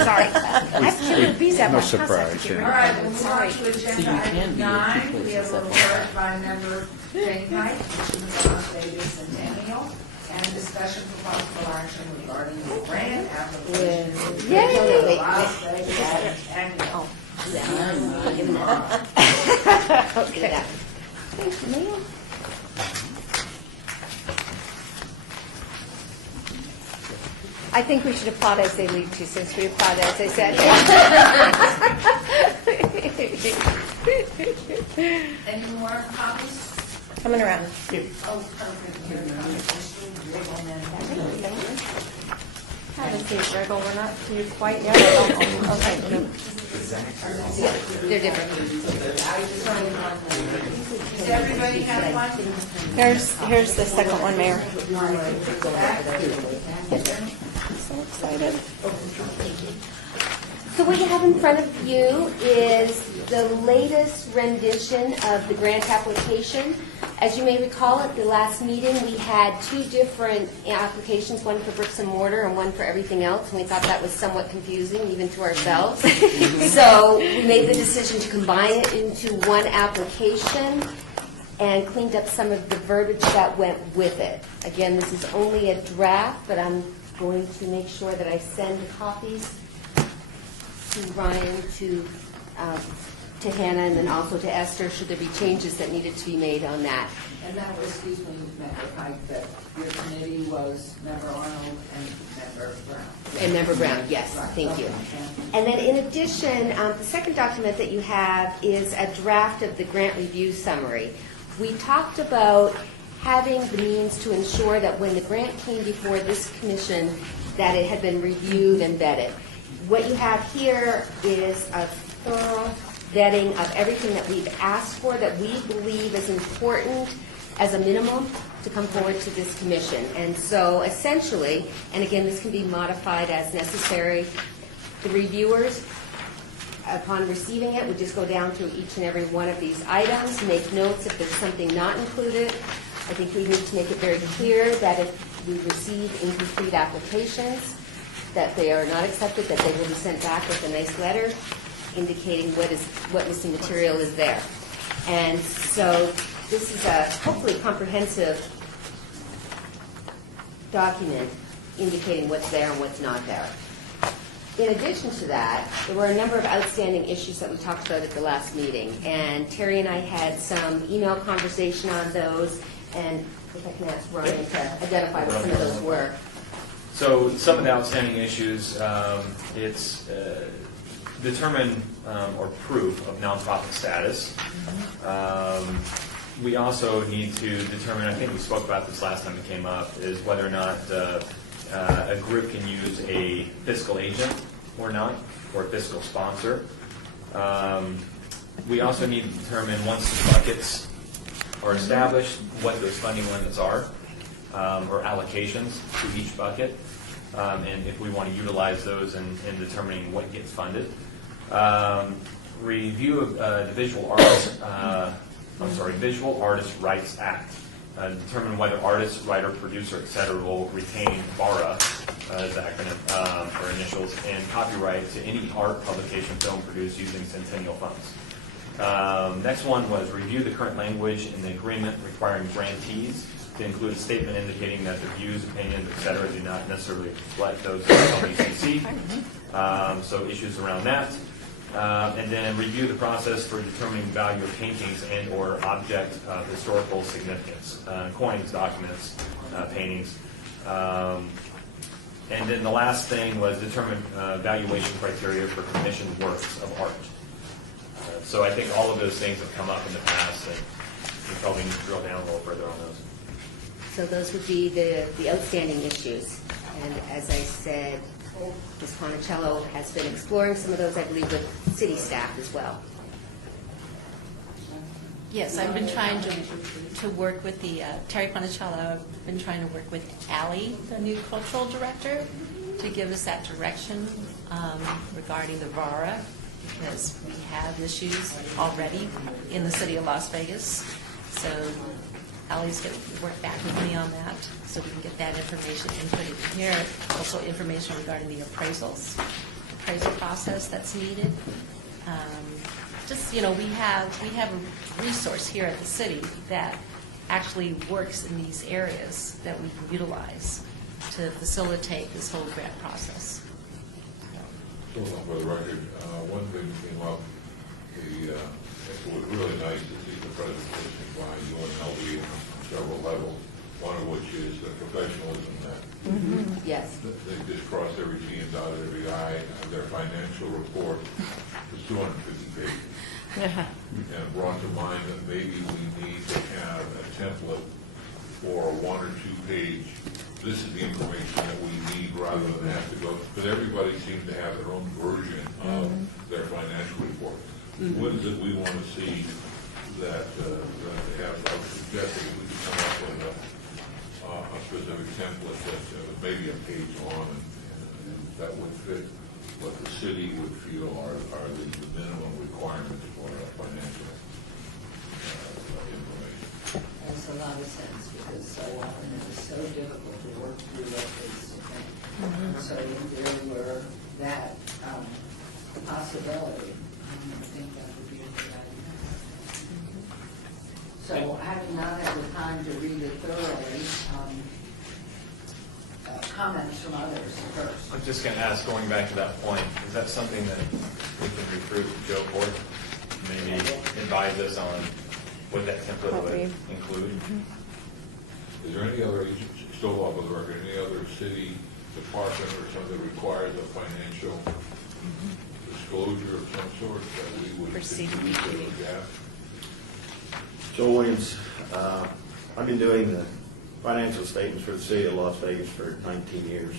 Sorry. I have killer bees at my No house. I have to surprise, get yeah. rid All of. right, we'll move on Sorry. to agenda So you can item be in 9. two We have a places. report by member Jane Knight, Commissioner of the Las Vegas Centennial, and discussion for possible action regarding the grant application for the Yay! Las Vegas Centennial. Okay. Thank you, ma'am. I think we should applaud as they leave too, since we applaud as they said. Any more copies? Coming around. Oh, perfect. Here, Haven't seen Jiggle, we're not too quite yet. Okay. They're different. Does everybody have one? Here's the second one, Mayor. So excited. So what you have in front of you is the latest rendition of the grant application. As you may recall, at the last meeting, we had 2 different applications, one for bricks and mortar and one for everything else, and we thought that was somewhat confusing, even to ourselves. So we made the decision to combine it into one application and cleaned up some of the verbiage that went with it. Again, this is only a draft, but I'm going to make sure that I send copies to Ryan, to Hannah, and then also to Esther, should there be changes that needed to be made on that. And that was, excuse me, Member Pike, that your committee was Member Arnold and Member Brown. And Member Brown, yes, Right, thank you. okay. And then in addition, the second document that you have is a draft of the grant review summary. We talked about having the means to ensure that when the grant came before this commission, that it had been reviewed and vetted. What you have here is a thorough vetting of everything that we've asked for that we believe is important as a minimum to come forward to this commission. And so essentially, and again, this can be modified as necessary, the reviewers, upon receiving it, would just go down through each and every one of these items, make notes if there's something not included. I think we need to make it very clear that if we receive incomplete applications, that they are not accepted, that they will be sent back with a nice letter indicating what missing material is there. And so this is a hopefully comprehensive document indicating what's there and what's not there. In addition to that, there were a number of outstanding issues that we talked about at the last meeting, and Terry and I had some email conversation on those, and if I can ask Ryan to identify what some of those were. So some of the outstanding issues, it's determine or proof of nonprofit status. We also need to determine, I think we spoke about this last time it came up, is whether or not a group can use a fiscal agent or not, or a fiscal sponsor. We also need to determine, once the buckets are established, what those funding limits are, or allocations to each bucket, and if we want to utilize those in determining what gets funded. Review of the Visual Artist Rights Act. Determine whether artist, writer, producer, etc. will retain VARA, as the acronym or initials, and copyright to any art, publication, film produced using Centennial funds. Next one was review the current language in the agreement requiring grantees to include a statement indicating that their views, opinions, etc. do not necessarily reflect those of LBCC. So issues around that. And then review the process for determining value of paintings and or object of historical significance, coins, documents, paintings. And then the last thing was determine valuation criteria for commissioned works of art. So I think all of those things have come up in the past, and we probably need to drill down a little further on those. So those would be the outstanding issues. And as I said, Ms. Ponicello has been exploring some of those, I believe, with city staff as well. Yes, I've been trying to work with the, Terry Ponicello, I've been trying to work with Allie, the new cultural director, to give us that direction regarding the VARA, because we have issues already in the city of Las Vegas. So Allie's going to work back with me on that, so we can get that information and put it in here. Also information regarding the appraisal process that's needed. Just, you know, we have a resource here at the city that actually works in these areas that we can utilize to facilitate this whole grant process. So for the record, one thing came up, it was really nice to see the presentation by UNLV on several levels, one of which is the professionalism that Yes. they just crossed every T and dotted every I. Their financial report was 250 pages. And brought to mind that maybe we need to have a template for a 1 or 2 page, this is the information that we need, rather than have to go, because everybody seems to have their own version of their financial report. What is it we want to see that they have? I would suggest that we could come up with a specific template that maybe a page long, and that would fit what the city would feel are the minimum requirements for financial information. Makes a lot of sense, because so often it is so difficult to work through what is, so if there were that possibility, I think that would be a good idea. So having not had the time to read it thoroughly, comments from others first. I'm just going to ask, going back to that point, is that something that we can recruit Joe Ford? Maybe advise us on what that template would include? Is there any other, still off of the record, any other city department or something that requires a financial disclosure of some sort that we would continue to look at? Joe Williams, I've been doing the financial statements for the city of Las Vegas for 19 years,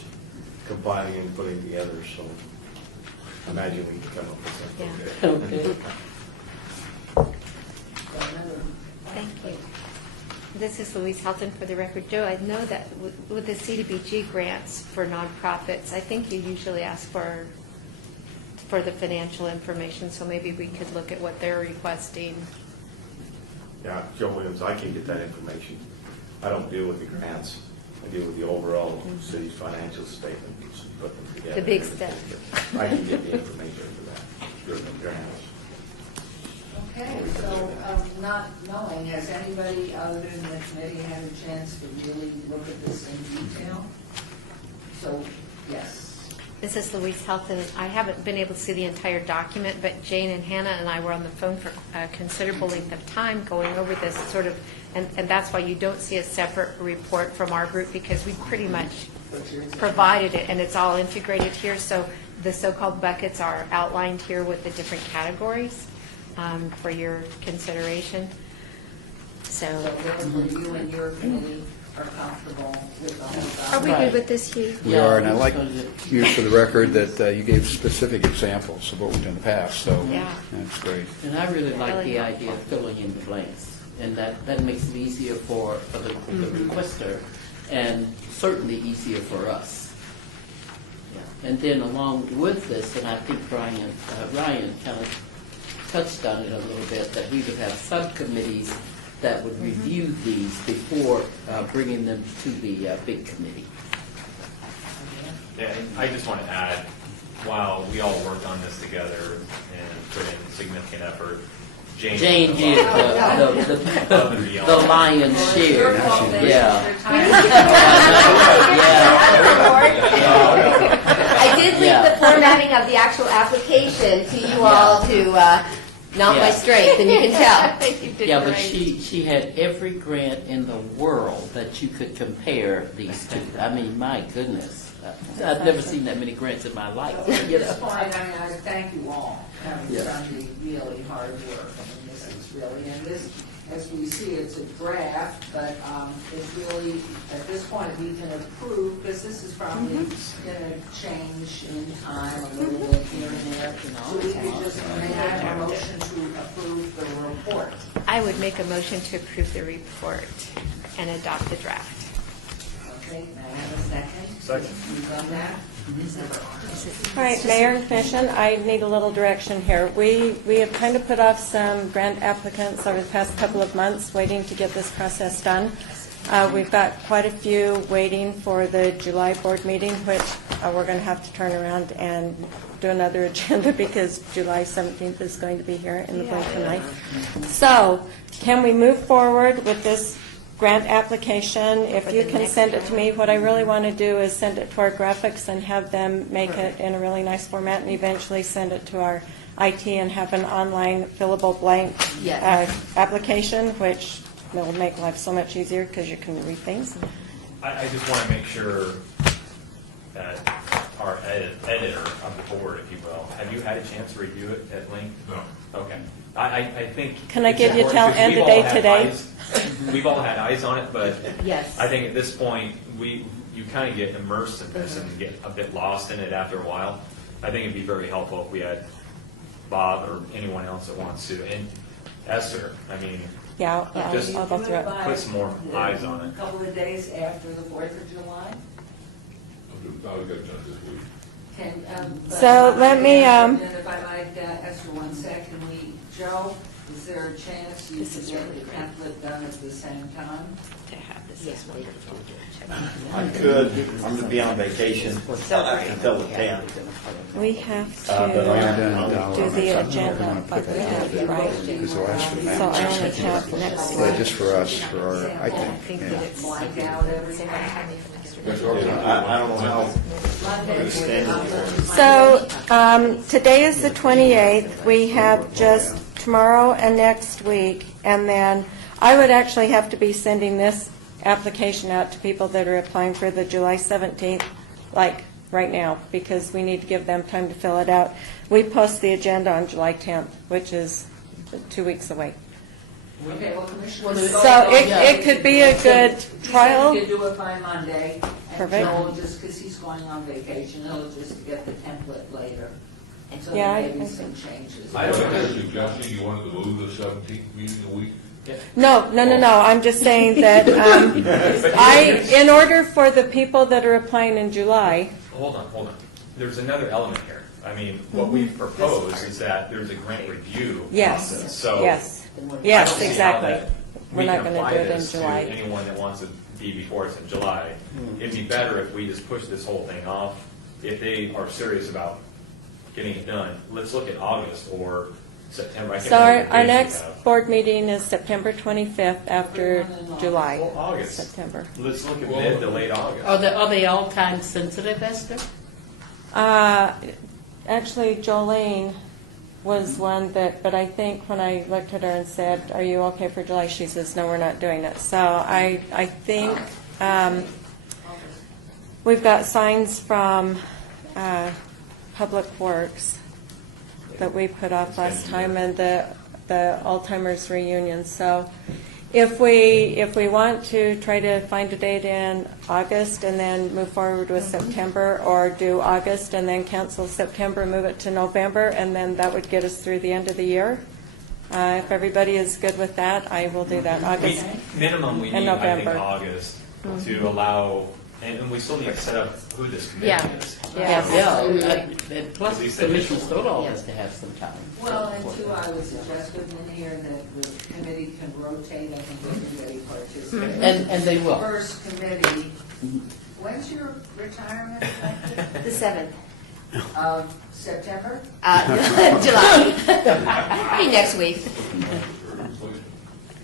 compiling and putting together, so I imagine we can come up with something. Okay. Thank you. This is Louise Helton for the record. Joe, I know that with the CDBG grants for nonprofits, I think you usually ask for the financial information, so maybe we could look at what they're requesting. Yeah, Joe Williams, I can get that information. I don't deal with the grants. I deal with the overall city's financial statements and put them together. The big stuff. I can get the information for that. Sure, the grants. Okay, so not knowing, has anybody other than the committee had a chance to really look at this in detail? So, yes. This is Louise Helton. I haven't been able to see the entire document, but Jane and Hannah and I were on the phone for a considerable length of time going over this sort of, and that's why you don't see a separate report from our group, because we pretty much provided it, and it's all integrated here. So the so-called buckets are outlined here with the different categories for your consideration. So therefore, you and your committee are comfortable with the whole Are we document? good with this, Hugh? We are, and I like you for the record that you gave specific examples of what we've done in the past, so Yeah. that's great. And I really like Really the helpful. idea of filling in the blanks, and that makes it easier for the requester, and certainly easier for us. Yeah. And then along with this, and I think Ryan kind of touched on it a little bit, that we would have subcommittees that would review these before bringing them to the big committee. Yeah, and I just want to add, while we all worked on this together and put in significant effort, Jane Jane above did and the beyond. lion's share. Your fault, they Yeah. took their time. I did leave Yeah. the formatting of the actual application to you all to not my Yeah. strength, and you can tell. You did Yeah, but great. she had every grant in the world that you could compare these two. I mean, my goodness. I've never seen that many grants in my life. At You this know? point, I mean, I thank you all, having Yeah. done the really hard work. I mean, this is really, and this, as we see, it's a draft, but it's really, at this point, we can approve, because this is probably going to change in time a little bit here and there. So we could just make a motion to approve the report. I would make a motion to approve the report and adopt the draft. Okay, may I have a second? Second. You've done that? All right, Mayor and Commission, I need a little direction here. We have kind of put off some grant applicants over the past couple of months, waiting to get this process done. We've got quite a few waiting for the July board meeting, which we're going to have to turn around and do another agenda because July 17th is going to be here in the blink of an eye. So, can we move forward with this grant application? If For you the can next send it to one. me, what I really want to do is send it to our graphics and have them make it in a really nice format, and eventually send it to our IT and have an online fillable blank Yes. application, which will make life so much easier because you can read things. I just want to make sure that our editor of the board, if you will, have you had a chance to review it at length? No. Okay. I think. Can I it's give you till important end because of day we've all had today? eyes- We've all had eyes on it, but Yes. I think at this point, you kind of get immersed in this and get a bit lost in it after a while. I think it'd be very helpful if we had Bob or anyone else that wants to, and Esther, I mean, Yeah, Just I'll go through it. put some more eyes on it. A couple of days after the 4th of July? I'll get it done this week. But So let me, And if I might ask for 1 second, Joe, is there a chance you could get the template done at the same time? To have this is wonderful. I could, I'm going to be on vacation until the 10th. We have But to do the agenda, but we have, right? Because they'll ask for So that. I only have next Yeah, week. just for us, for our, I I think think, that yeah. it's. Blank out everything? I don't know how extended. So, today is the 28th. We have just tomorrow and next week, and then I would actually have to be sending this application out to people that are applying for the July 17th, like right now, because we need to give them time to fill it out. We post the agenda on July 10th, which is 2 weeks away. Okay, well, Commissioner. So it could be a good trial. He could do it by Monday. Perfect. And Joel, just because he's going on vacation, he'll just get the template later. And so Yeah, there may be I- some changes. I Was don't that a suggestion, you wanted to move the 17th meeting a week? No. I'm just saying that in order for the people that are applying in July, Hold on. There's another element here. I mean, what we've proposed is that there's a grant review yes, process. So yes, I don't yes, see how exactly. that We're we not can going to apply do it in this to July. anyone that wants to be before us in July. It'd be better if we just push this whole thing off. If they are serious about getting it done, let's look at August or September. I can't So remember the our dates we next have. board meeting is September 25th after July. Well, August. September. Let's look at mid to late August. Are they all time sensitive, Esther? Actually, Jolene was one that, but I think when I looked at her and said, "Are you okay for July?" she says, "No, we're not doing it." So I think we've got signs from Public Works that we put off last time, and the Alzheimer's reunion. So if we want to try to find a date in August and then move forward with September, or do August and then cancel September, move it to November, and then that would get us through the end of the year. If everybody is good with that, I will do that. August Minimum, we and need, I think, November. August to allow, and we still need to set up who this committee Yeah. is. Yes. And plus, At least Commissioner initially. Stoddall has to have some time. Well, and two, I would suggest within here that the committee can rotate, I think everybody participates. And they will. First committee, when's your retirement effective? The 7th. Of September? July. Maybe next week.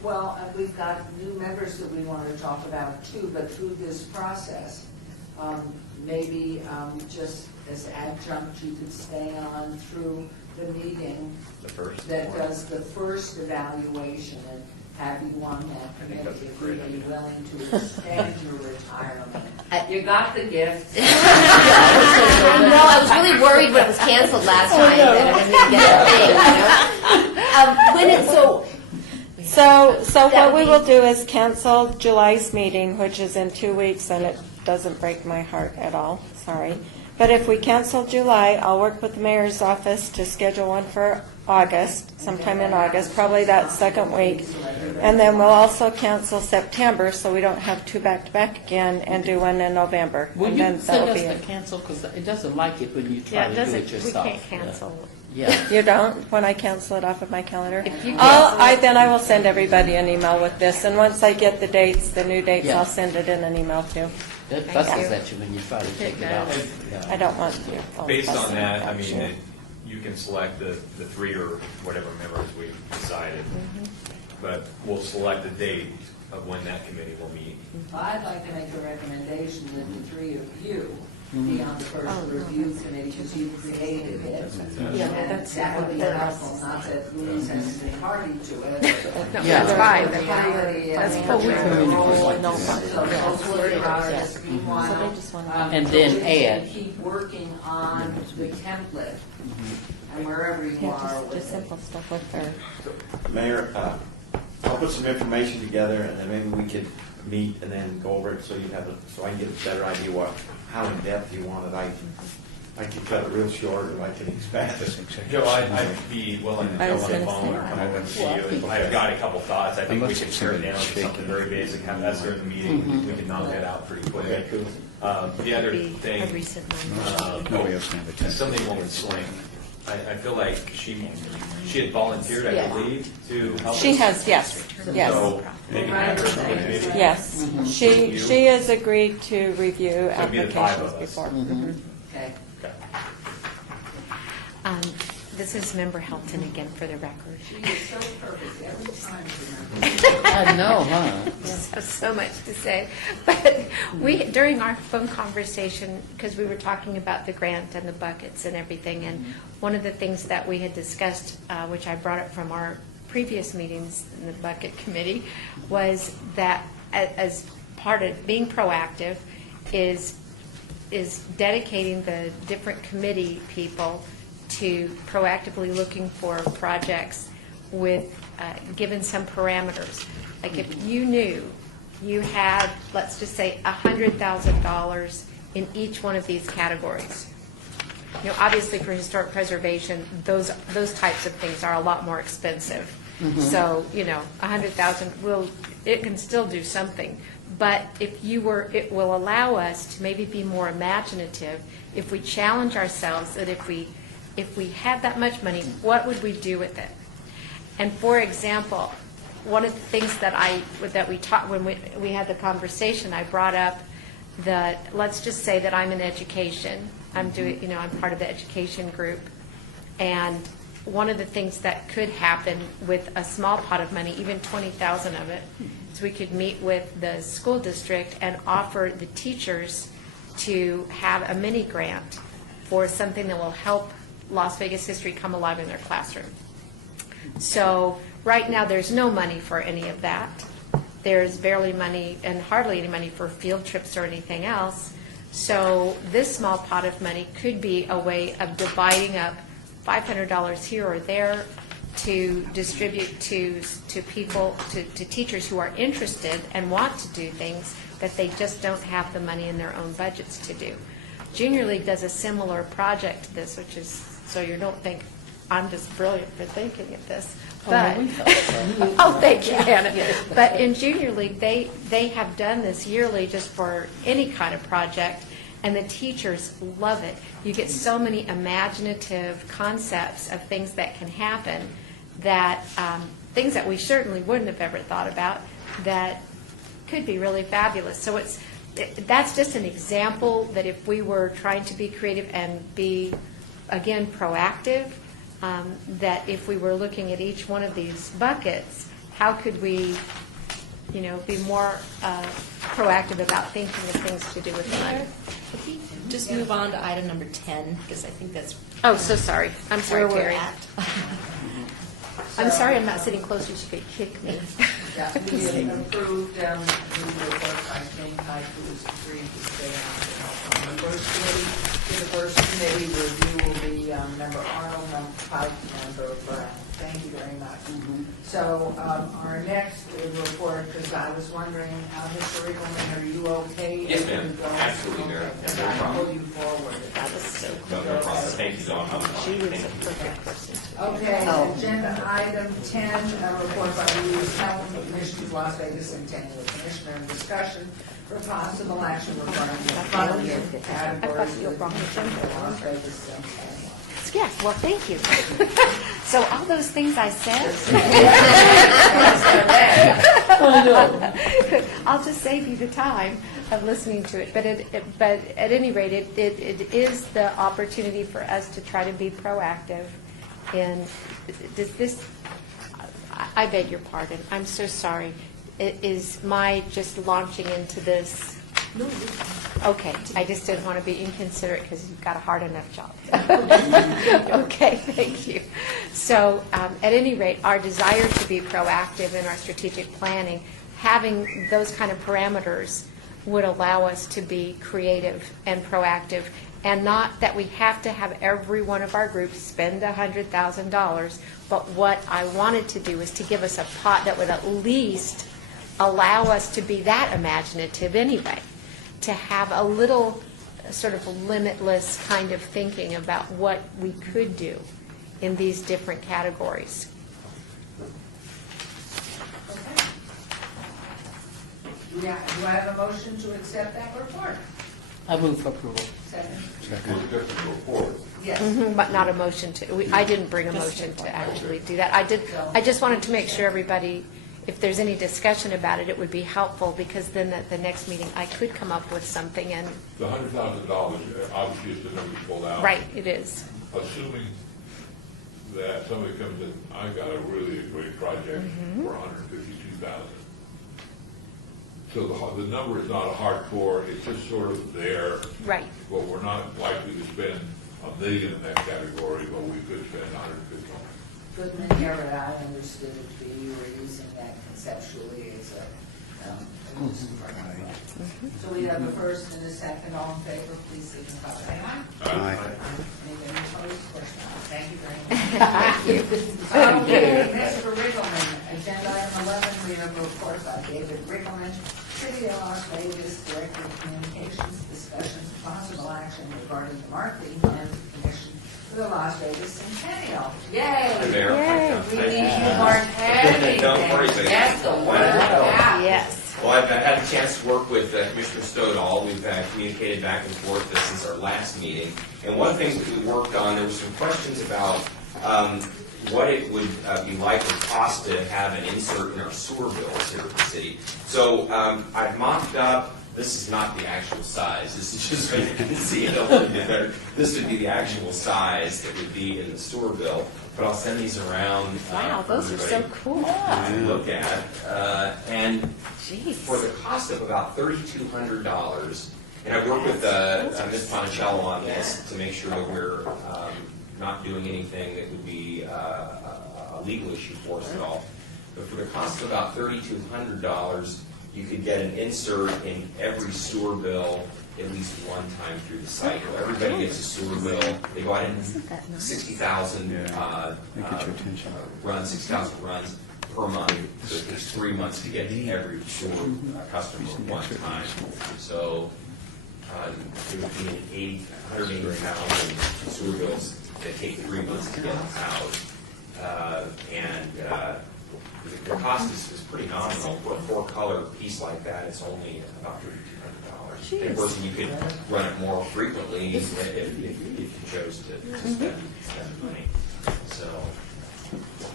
Well, we've got new members that we want to talk about too, but through this process, maybe just as adjunct, you could stay on through the meeting The first. that does the first evaluation and have you on that I think committee that's a if great you'd be idea. willing to extend your retirement. You got the gift. No, I was really worried when it was canceled last time that I wasn't going to get a thing. So That what would we be- will do is cancel July's meeting, which is in 2 weeks, and it doesn't break my heart at all, sorry. But if we cancel July, I'll work with the mayor's office to schedule one for August, sometime in August, probably that second week. And then we'll also cancel September, so we don't have two back-to-back again, and do one in November. Will And you then send that'll us be the it. cancel, because it doesn't like it when you Yeah, try it to do doesn't, it we yourself. can't cancel. Yeah. You don't, when I cancel it off of my calendar? If you Then I will send everybody an email with this, and once I get the dates, the new dates, Yeah. I'll send it in an email too. It Thank fusses you. at you when you try to take it out. does. Yeah. I don't want to. Based on that, I mean, you can select the three or whatever members we've decided, but we'll select the date of when that committee will meet. I'd like to make a recommendation that the three of you be on the first review committee because you created it. Yeah, And that's- that would be that's- helpful, not that Louise has to be party to it. No, Yeah. that's fine. The reality is That's that what we we're communicate. rolling, No, so hopefully August, meanwhile, So they just want to- And then Louise can add. keep working on the template and wherever you Yeah, are with just it. simple stuff with her. Mayor, I'll put some information together, and then maybe we could meet and then go over it, so you have, so I can get a better idea how in depth you want it. I can cut it real short, or I can expand it. Joe, I'd be willing to I go was on the gonna phone say or come over and see Well, I you. think- I've got a couple thoughts. I think we Unless could it's tear it something down to shaky. something very basic, have that during the meeting. We can knock that out pretty quick. Okay, cool. The other Be thing, a recent one. No, we have to have a It's something woman swing. I feel like she had volunteered, I believe, to help. She us. has, yes, yes, So maybe have her come in, maybe. yes. She has agreed to review So it'd be the five of applications us. before. Okay. Okay. This is Member Helton again for the record. She is so perfect every time. I know, huh? So much to say. But during our phone conversation, because we were talking about the grant and the buckets and everything, and one of the things that we had discussed, which I brought up from our previous meetings in the bucket committee, was that as part of being proactive is dedicating the different committee people to proactively looking for projects with, given some parameters. Like if you knew you had, let's just say, $100,000 in each one of these categories. You know, obviously for historic preservation, those types of things are a lot more expensive. So, you know, $100,000 it can still do something. But it will allow us to maybe be more imaginative if we challenge ourselves that if we had that much money, what would we do with it? And for example, one of the things that we talked when we had the conversation, I brought up that let's just say that I'm in education. I'm part of the education group, and one of the things that could happen with a small pot of money, even $20,000 of it, is we could meet with the school district and offer the teachers to have a mini grant for something that will help Las Vegas history come alive in their classroom. So right now, there's no money for any of that. There's barely money and hardly any money for field trips or anything else. So this small pot of money could be a way of dividing up $500 here or there to distribute to people, to teachers who are interested and want to do things that they just don't have the money in their own budgets to do. Junior League does a similar project to this, which is, so you don't think I'm just brilliant for thinking of this. But, oh, thank you, Hannah. But in Junior League, they have done this yearly just for any kind of project, and the teachers love it. You get so many imaginative concepts of things that can happen, that things that we certainly wouldn't have ever thought about that could be really fabulous. So that's just an example that if we were trying to be creative and be, again, proactive, that if we were looking at each one of these buckets, how could we, be more proactive about thinking of things to do with the money? If we just move on to item number 10, because I think that's Oh, so sorry. I'm sorry, where we're Terry. at. I'm sorry I'm not sitting closer. You could kick me. Yeah, we have approved, the report, I think, who was free to stay on the first committee. The first committee review will be member Arnold, member Pike, member Brown. Thank you very much. So our next report, because I was wondering, Mr. Riggleman, are you okay? Yes, ma'am. Go? Absolutely, ma'am. Okay. No I problem. pull you forward. That was so No, no problem. Thank you, Dawn. She was Thank a you. perfect person. Okay, Oh. agenda item 10, a report by the U.S. Health Commission, Las Vegas Centennial Commissioner, and discussion for possible action regarding the funding categories you were wrong. of the Las Vegas Centennial. Yes, well, thank you. So all those things I said, I'll just save you the time of listening to it. But at any rate, it is the opportunity for us to try to be proactive. And this, I beg your pardon. I'm so sorry. It is my just launching into this. Okay, I just didn't want to be inconsiderate because you've got a hard enough job. Okay, thank you. So at any rate, our desire to be proactive in our strategic planning, having those kind of parameters would allow us to be creative and proactive, and not that we have to have every one of our groups spend $100,000, but what I wanted to do is to give us a pot that would at least allow us to be that imaginative anyway, to have a little sort of limitless kind of thinking about what we could do in these different categories. Okay. Do I have a motion to accept that report? I move for approval. Second? Just a report. Yes. But not a motion to, I didn't bring a motion to actually do that. I just wanted to make sure everybody, if there's any discussion about it, it would be helpful, because then at the next meeting, I could come up with something and, The $100,000 obviously is the number you pulled out. right, it is. Assuming that somebody comes in, I've got a really great project for $152,000. So the number is not a hardcore, it's just sort of there. Right. But we're not likely to spend $1 million in that category, but we could spend $150,000. Goodman, Garrett, I understood it to be you were using that conceptually as a, So we have a first and a second, all in favor, please signify by saying aye. Anything opposed? Thank you very much. Okay, Mr. Riggleman, agenda item 11, we have a report by David Riggleman, City of Las Vegas Director of Communications, discussions of possible action regarding the marketing plan commission for the Las Vegas Centennial. Yay! Hi there. Yay. We need you, Mark, anything. Don't worry, but- That's the one. Yes. Well, I've had a chance to work with Commissioner Stoddall. We've communicated back and forth since our last meeting. And one of the things that we worked on, there were some questions about what it would be like or cost to have an insert in our sewer bills here at the city. So I've mocked up, this is not the actual size. This is just so you can see it a little bit better. This would be the actual size that would be in the sewer bill. But I'll send these around. Wow, for those are so everybody cool. to look at. And Jeez. for the cost of about $3,200, And I worked with Ms. Ponticello on this to make sure that we're not doing anything that would be a legal issue for us at all. But for the cost of about $3,200, you could get an insert in every sewer bill at least one time through the cycle. Everybody gets a sewer bill. They go out in 60,000 runs, 60,000 runs per month. So it takes 3 months to get to every sewer customer one time. So it would be 180,000 sewer bills that take 3 months to get out. The cost is pretty nominal for a 4-color piece like that. It's only about $3,200. And of course, you could run it more frequently if you chose to spend money.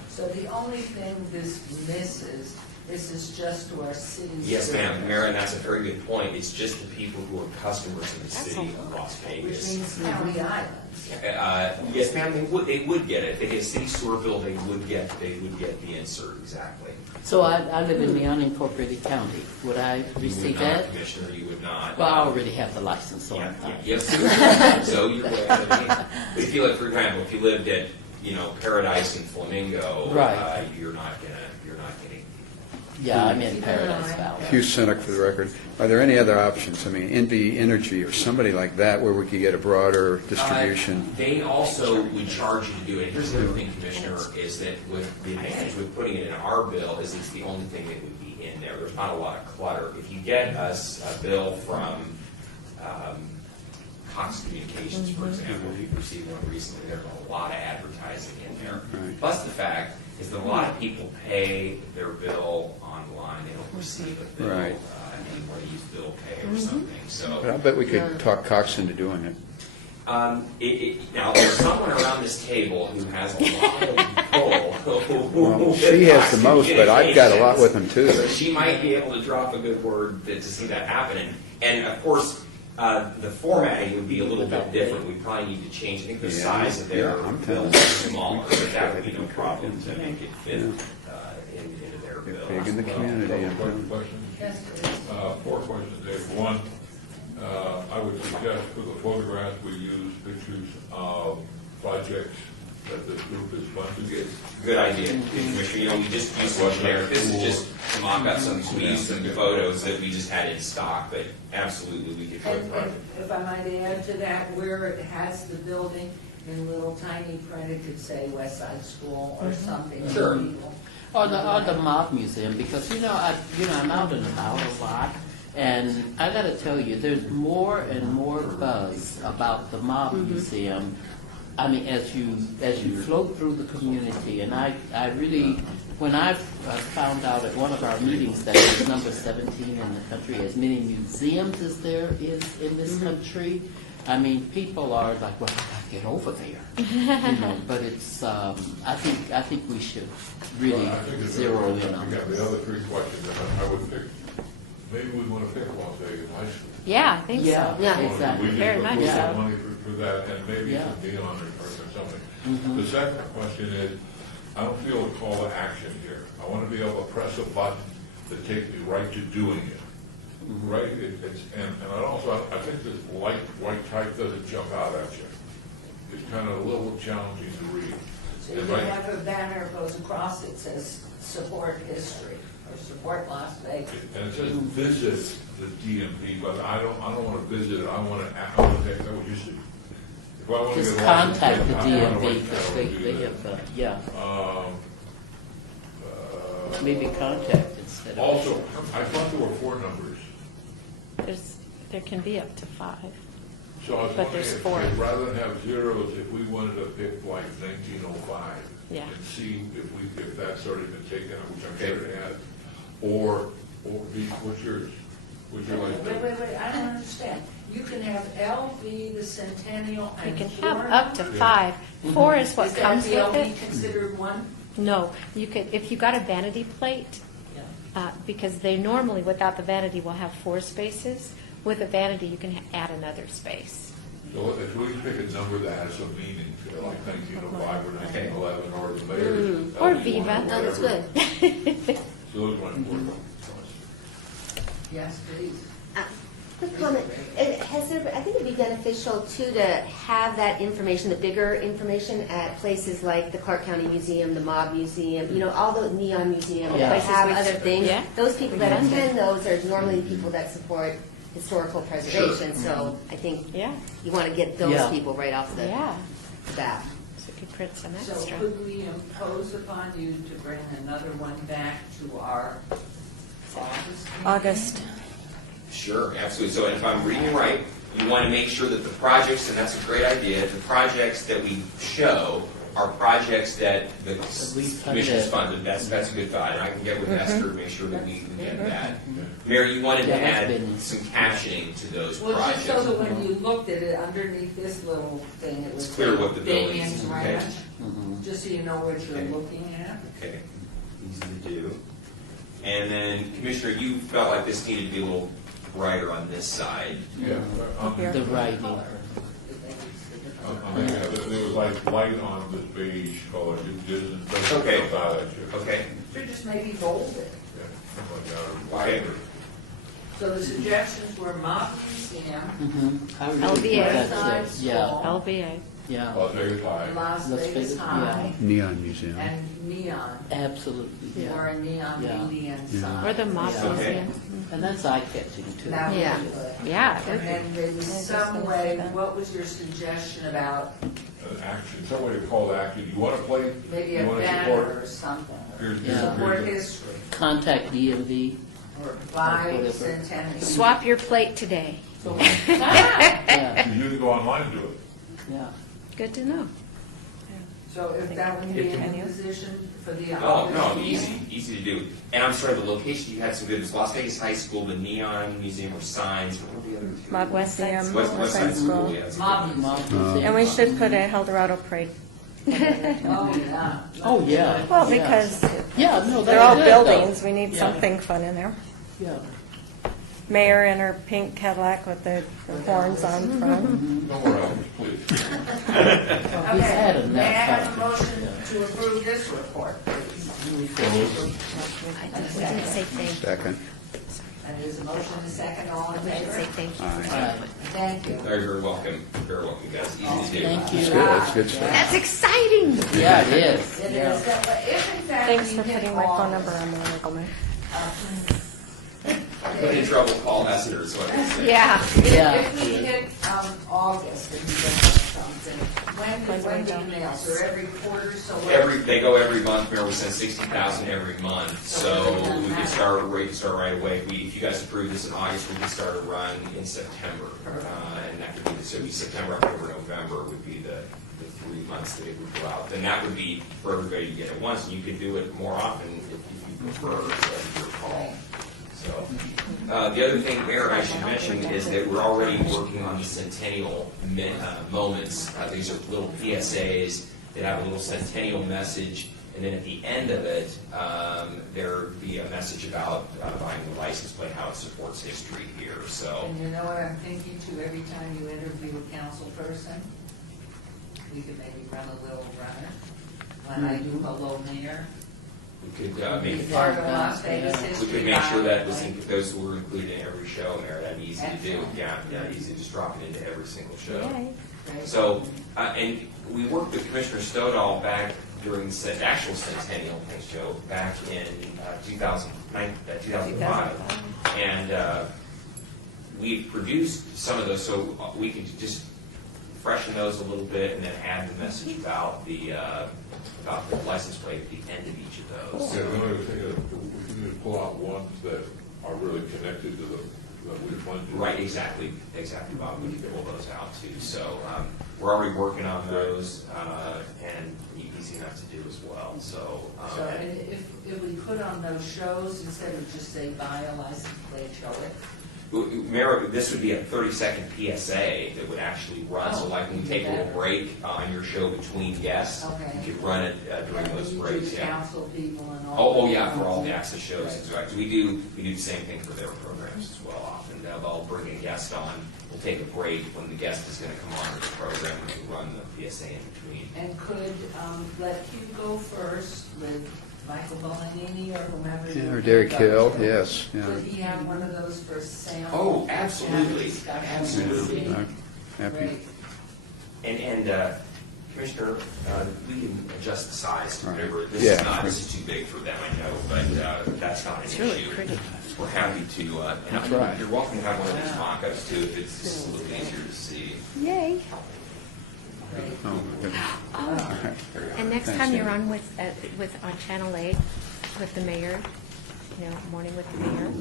So the only thing this misses, this is just to our city. Yes, ma'am, Mara, that's a very good point. It's just the people who are customers in the city of Las Vegas. Which means county islands. Yes, ma'am, they would get it. If they get a city sewer bill, they would get the insert, exactly. So I live in the unincorporated county. Would I receive that? Commissioner, you would not. Well, I already have the license, so I'm fine. Yes, so you would. But if you live, for example, if you lived at, Paradise and Flamingo, Right. you're not getting. Yeah, I'm in Paradise Valley. Hugh Seneck for the record. Are there any other options? I mean, NV Energy or somebody like that where we could get a broader distribution? They also would charge you to do it. Here's the other thing, Commissioner, is that with the advantage with putting it in our bill is it's the only thing that would be in there. There's not a lot of clutter. If you get us a bill from Cox Communications, for example, we've received one recently, there's a lot of advertising in there. Right. Plus the fact is that a lot of people pay their bill online. They don't receive a bill Right. anymore. They use bill pay or something. So But I bet we could talk Cox into doing it. now, there's someone around this table who has a lot of pull. Well, she has the most, but I've got a lot with them too. So she might be able to drop a good word to see that happen. And of course, the formatting would be a little bit different. We probably need to change. I think the size of their bills is smaller, but that would be no problem to make it fit into their bill. Big in the community. Questions? Yes, please. 4 questions, Dave. One, I would suggest for the photographs, we use pictures of projects that this group is funding. Good idea, Commissioner. We just used some generic. This is just to mock up some. We used some photos that we just had in stock, but absolutely we could. And if I might add to that, where it has the building in little tiny print, it could say West Side School or something. Sure. Or the Mob Museum, because I'm out and about a lot, and I got to tell you, there's more and more buzz about the Mob Museum. I mean, as you float through the community, and I really, when I found out at one of our meetings that it was number 17 in the country, as many museums as there is in this country, I mean, people are like, well, I gotta get over there, But it's, I think we should really zero in on We got this. the other 3 questions, and I would pick, maybe we want to pick Las Vegas High School. Yeah, I think so. Yeah, exactly. We just Very put much some so. money for that, and maybe Yeah. some neon or something. The second question is, I don't feel a call to action here. I want to be able to press a button that takes me right to doing it. Right? And I also, I think this light white type doesn't jump out at you. It's kind of a little challenging to read. So you can have a banner that goes across that says support history or support Las Vegas. And it says visit the DMV, but I don't want to visit it. I want to take that what you see. If I want to Just get a license, contact the I don't know DMV, what because the hell to they do have, there. maybe contact instead of. Also, I thought there were 4 numbers. There can be up to 5. So I was But wondering there's if, 4. rather than have zeros, if we wanted to pick like 1905 Yeah. and see if that's already been taken out, which I'm sure it has, or what's yours? What's your license? Wait, I don't understand. You can have LV, the Centennial, You and can 4 have up to numbers? 5. 4 is what Is that comes the with LV it. considered one? No, you could, if you got a vanity plate, because they normally, without the vanity, will have 4 spaces. With a vanity, you can add another space. So if we pick a number that has some meaning, like 1905 or 1911 or the mayor's. Or LV1 Viva. or Oh, that's whatever. good. So those are my 4 questions. Yes, please. Quick comment. I think it'd be beneficial too to have that information, the bigger information at places like the Clark County Museum, the Mob Museum, all the Neon Museum, Yeah. that have Places other things. yeah. Those people that attend those are normally the people that support historical preservation, so I think Yeah. you want to get those Yeah. people right off the Yeah. bat. So we could print some So extra. could we impose upon you to bring another one back to our August meeting? August. Sure, absolutely. So if I'm reading right, you want to make sure that the projects, and that's a great idea, the projects that we show are projects that the we've commission has funded. funded. That's a good thought, and I can get with Esther to make sure that we get that. Mary, you wanted to Yeah, that's add been- some captioning to those Well, just so that projects. when you looked at it, underneath this little thing, it was. It's clear what the building Damien's is. Ranch, Mhm. just so you know what you're Okay. looking at. Okay, easy to do. And then, Commissioner, you felt like this needed to be a little brighter on this side. Yeah. Here. The writing. There was like light on this beige color, it didn't. Okay. About it. Okay? Should just maybe bold it. Yeah, something like that, or Okay. lighter. So the suggestions were Mob Museum, Mhm. I really LBA. think that's it. Yeah, LBA. yeah, Las Vegas High. Las Las Vegas Vegas, High, Neon Museum. and Neon, absolutely, yeah. or a neon Yeah. median Yeah. sign. Or the Mob Yeah. Museum. And that's eye-catching too. That would be Yeah. good. Yeah. And then there was some way, what was your suggestion about An action, some way to call it action. You want to play? maybe You a want to banner support? or something? Here's, Yeah. Support here's, history, Contact DMV. or buy Whatever. Centennial. Swap your plate today. Yeah, you can go online and do it. yeah. Good to know. So if that would be in position for the Oh, August no, meeting? easy to do. And I'm sorry, the location, you had some good, it was Las Vegas High School, the Neon Museum of Signs, what were the other two? Mob Museum, West Side School, yeah. that's a good Mob one. Mob Museum. Museum. And we should put a Eldorado parade. Oh, yeah. Oh, yeah. Well, yeah. because Yeah, no, they're all that's good, though. buildings, we need Yeah. something fun in there. Yeah. Mayor in her pink Cadillac with the horns on front. No more else, please. Well, he's had Okay, enough may I have a conference, motion yeah. to approve this report, please? We didn't say thank you. Second. And there's a motion and a second, all in I didn't say favor? thank you. Aye. Thank you. Very, very welcome, guys, easy to do. Thank you. It's good, it's good stuff. That's exciting. Yeah, it is. It Yeah. is, if in fact Thanks you for hit putting my phone number August, on the legal note. Put in trouble, call Esther, is what I say. Yeah. Yeah. If we hit August and you don't have something, when do you mail? So every quarter, so what? They go every month, remember, we send 60,000 every month, so we can start right away. If you guys approve this in August, we can start a run in September. And that could be, so it'd be September, October, November would be the 3 months that it would go out. And that would be for everybody to get it once, and you could do it more often if you prefer, so that's your call. So, the other thing, Mayor, I should mention is that we're already working on the Centennial moments. These are little PSAs that have a little Centennial message, and then at the end of it, there'd be a message about buying the license plate, how it supports history here. So, And you know what I'm thinking too, every time you interview a council person, we could maybe run a little runner. When I do hello mayor, we could be make part of Las Vegas we history. could make sure that Right. those were included in every show, Mayor. That'd be easy to do. Excellent. Yeah, easy to just drop it into every single show. Yay. Great. So, and we worked with Commissioner Stoddall back during the actual Centennial show back in 2005. And we produced some of those so we could just freshen those a little bit and then add the message about the license plate at the end of each of those. Yeah, we need to pull out ones that are really connected to the which ones. Right, exactly, Bob. We can pull those out too. So we're already working on those, and easy enough to do as well. So, So and if we put on those shows, instead of just say buy a license plate, show it. Mayor, this would be a 30-second PSA that would actually run. So, Oh, like when you take a little break on your show between guests, Okay. you could run it during And those you breaks. do Yeah. council people and all. Oh, yeah, for all the access shows. Right. We do the same thing for their programs as well. Often they'll bring a guest on. We'll take a break when the guest is going to come on to the program and run the PSA in between. And could let Hugh go first with Michael Bolognini or whomever. Yeah, or you Derek go Hill, to. yes, yeah. Could he have one of those for Sam? Oh, absolutely, absolutely. Happy. Great. And Commissioner, we can adjust the size to Right. whatever, this Yeah. is not, this is too big for them, I know, but that's not an It's issue. really pretty. We're happy to, That's right. you're welcome to have one of these mock-ups too, if it's just a little easier to see. Yay. Oh, my goodness. Oh, and next Thanks, time you're Dan. on with on Channel 8 with the mayor, Morning with the Mayor.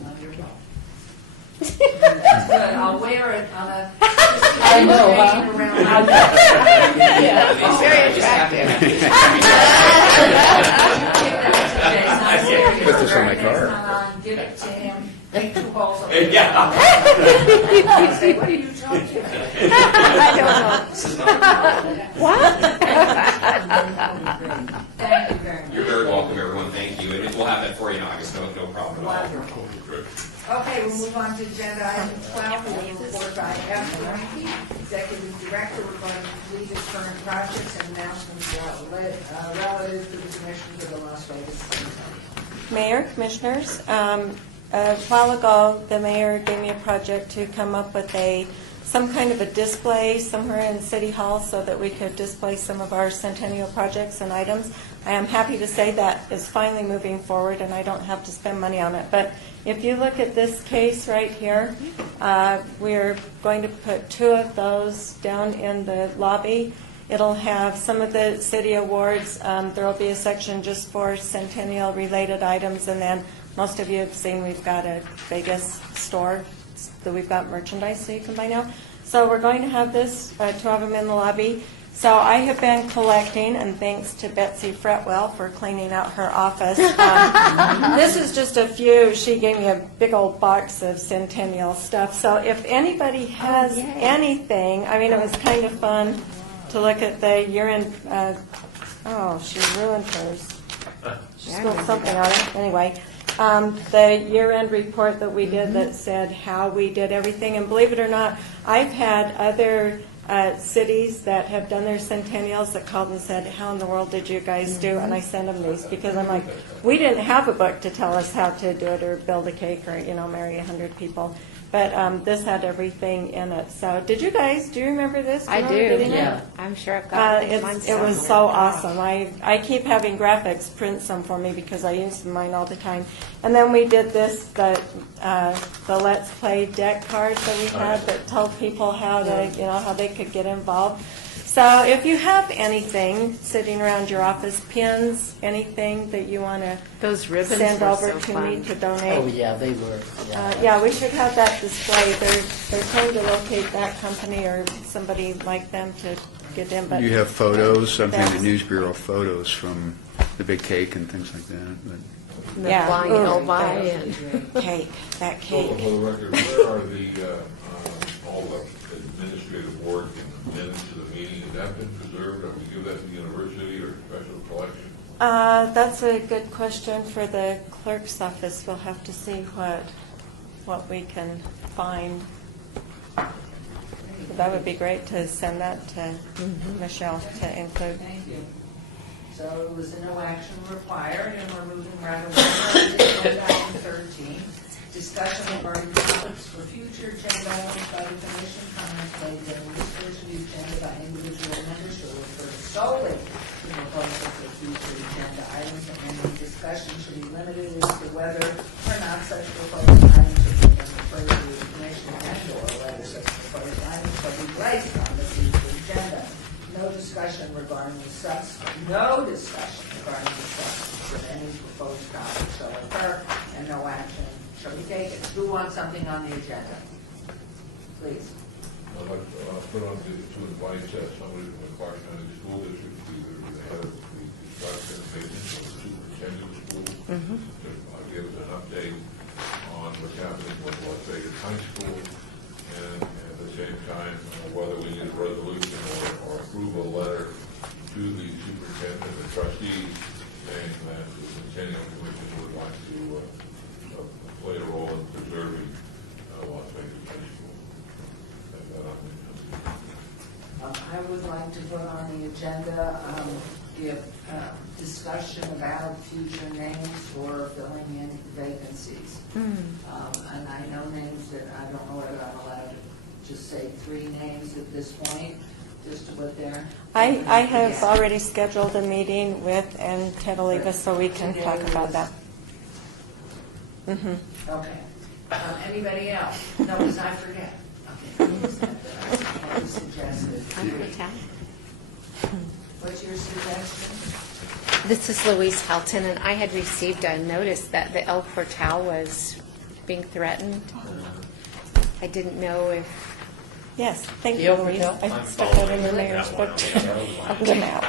That's good, I'll wear it on a. I know, huh? Around. Yeah, very attractive. Put this on my car. Give it to him, take 2 balls of Yeah. I say, what are you talking about? I don't know. This is not. What? Thank you very much. You're very welcome, everyone, thank you, and we'll have that for you in August, no problem at all. Wonderful. Okay, we'll move on to agenda item 12, the report by F. Ranky, Executive Director, regarding completed current projects and announcements relative to the commissions of the Las Vegas. Mayor, Commissioners, a while ago, the mayor gave me a project to come up with some kind of a display somewhere in City Hall so that we could display some of our Centennial projects and items. I am happy to say that is finally moving forward and I don't have to spend money on it. But if you look at this case right here, we're going to put 2 of those down in the lobby. It'll have some of the city awards. There will be a section just for Centennial-related items, and then most of you have seen we've got a Vegas store that we've got merchandise so you can buy now. So we're going to have this, 2 of them in the lobby. So I have been collecting, and thanks to Betsy Fretwell for cleaning out her office. This is just a few. She gave me a big old box of Centennial stuff. So if anybody has anything, I mean, it was kind of fun to look at the year-end. Oh, she ruined hers. She spilled something on it. Anyway, the year-end report that we did that said how we did everything. And believe it or not, I've had other cities that have done their centennials that called and said, how in the world did you guys do? And I send them these because I'm like, we didn't have a book to tell us how to do it or build a cake or, marry 100 people. But this had everything in it. So do you remember this? I do, Yeah. I'm sure I've got it. It was so awesome. I keep having graphics print some for me because I use mine all the time. And then we did this, the Let's Play deck cards that we had that told people how to, how they could get involved. So if you have anything sitting around your office, pins, anything that you want to Those ribbons send were over so to fun. me to donate. Oh, yeah, they were. Yeah, we should have that displayed. They're trying to locate that company or somebody like them to get in. But You have photos, something That's- the News Bureau photos from the big cake and things like that. But The Yeah. flying Ooh. Elvi and cake, that So, cake. for the record, where are all the administrative work and minutes of the meeting? Has that been preserved? Or we give that to the university or special collection? That's a good question for the clerk's office. We'll have to see what we can find. That would be great to send that to Michelle to include. Thank you. So it was a no action required, and we're moving right away to agenda item 13. Discussion regarding topics for future agenda items by the commission, comments made during this portion of the agenda by individual members shall refer solely to proposals for future agenda items, and the discussion should be limited as to whether or not such proposed items have been referred to the commission and/or whether such proposed items shall be placed on the future agenda. No discussion regarding the substance of any proposed topic shall occur, and no action shall be taken. Who wants something on the agenda? Please. I'd like to put on to invite somebody from the Clark County School District, either the head of the instruction maintenance or the superintendent of schools, to give us an update on what's happening with Las Vegas High School, and at the same time, whether we need a resolution or approval letter to the superintendent and the trustees saying that the Centennial Commission would like to play a role in preserving Las Vegas High School. I would like to put on the agenda, if discussion about future names for filling in vacancies. And I know names that I don't know whether I'm allowed to just say 3 names at this point, just to put there. I have already scheduled a meeting with Ted Oliva so we can talk about that. Okay. Anybody else? No, because I forget. Okay. I suggested. I'm going to tell. What's your suggestion? This is Louise Helton, and I had received a notice that the El Portal was being threatened. I didn't know if, Yes, thank The you, El Louise. Portal? I stuck that in the following mayor's that one book. out. Of the map.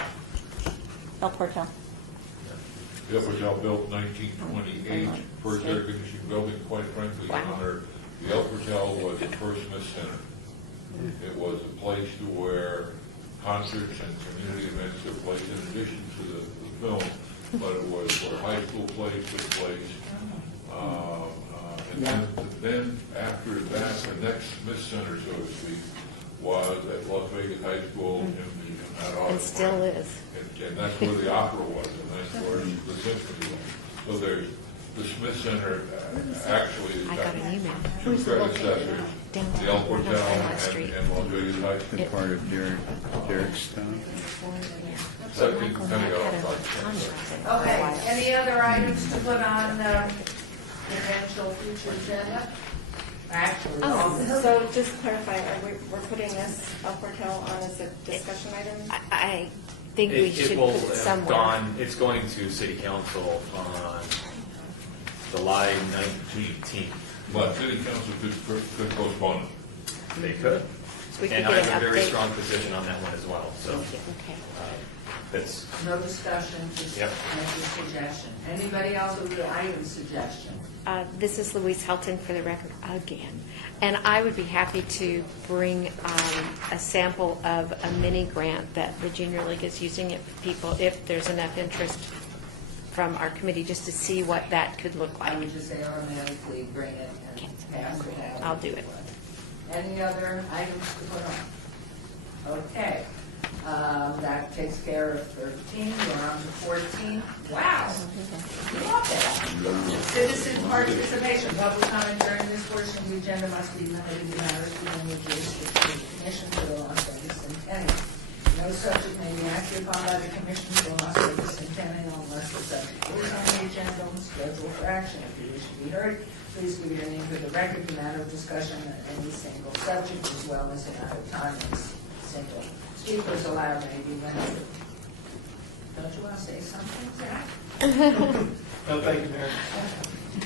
El Portal. The Hotel built 1928, first air conditioning building, quite frankly, Wow. Honor. The El Hotel was the first Smith Center. It was a place to where concerts and community events took place in addition to the film, but it was where high school plays took place. And then after that, the next Smith Center, so to speak, was at Las Vegas High School in that auditorium. and still is. And that's where the opera was, and that's where the symphony was. So there's, the Smith Center actually has I got an email. two predecessors, Down the El on Portal Walnut Street. and Las Vegas High School. Been part of Derek's stuff. So you can kind of go off like Okay, any other items to put on potential future agenda? Actually, all this. So just clarify, we're putting this El Portal on as a discussion item? I think we should will put it have somewhere. gone, it's going to city council on July 19th. But city council could postpone it. They could. So we could And get I an have a very update. strong position on that one as well, so Okay. that's, No discussion, just make Yep. a suggestion. Anybody else with an item suggestion? This is Louise Helton for the record again. And I would be happy to bring a sample of a mini grant that the Junior League is using it for people, if there's enough interest from our committee, just to see what that could look I like. would just say automatically bring it and pass it out. I'll do it. Any other items to put on? Okay, that takes care of 13, we're on to 14. Wow! Love that. Citizen participation, public comment during this portion of the agenda must be limited to matters within the jurisdiction of the commission for the Las Vegas Centennial. No subject may be acted upon by the commission for Las Vegas Centennial unless the subject is on the agenda and scheduled for action. If you wish to be heard, please give your name for the record, the matter of discussion on any single subject, as well as the amount of time this single speakers allowed may be limited. Don't you want to say something, Zach? No, thank you, Mayor.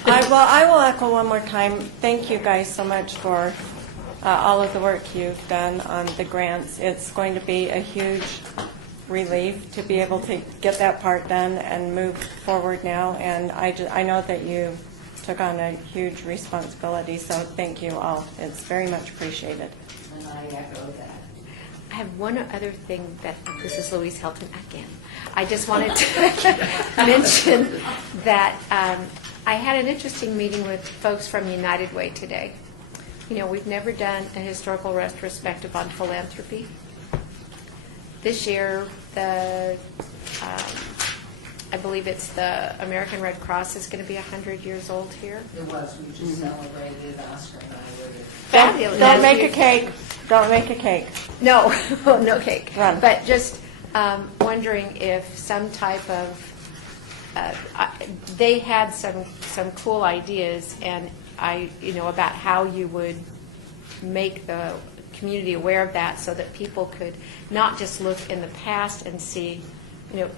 I will echo one more time. Thank you guys so much for all of the work you've done on the grants. It's going to be a huge relief to be able to get that part done and move forward now. And I know that you took on a huge responsibility, so thank you all. It's very much appreciated. And I echo that. I have one other thing that, this is Louise Helton again. I just wanted to mention that I had an interesting meeting with folks from United Way today. You know, we've never done a historical retrospective on philanthropy. This year, I believe it's the American Red Cross is going to be 100 years old here. It was, we just celebrated Oscar and I with it. Fabulous. Don't make a cake. Don't make a cake. No, no cake. Run. But just wondering if some type of, they had some cool ideas, and about how you would make the community aware of that, so that people could not just look in the past and see,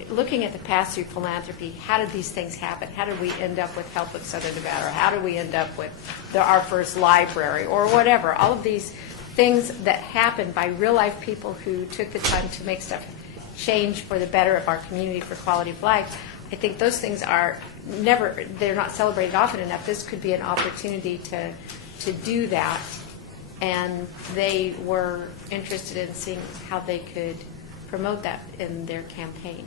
looking at the past through philanthropy, how did these things happen? How did we end up with Help with Southern Nevada? Or how did we end up with our first library, or whatever? All of these things that happened by real life people who took the time to make stuff change for the better of our community, for quality of life. I think those things they're not celebrated often enough. This could be an opportunity to do that. And they were interested in seeing how they could promote that in their campaign.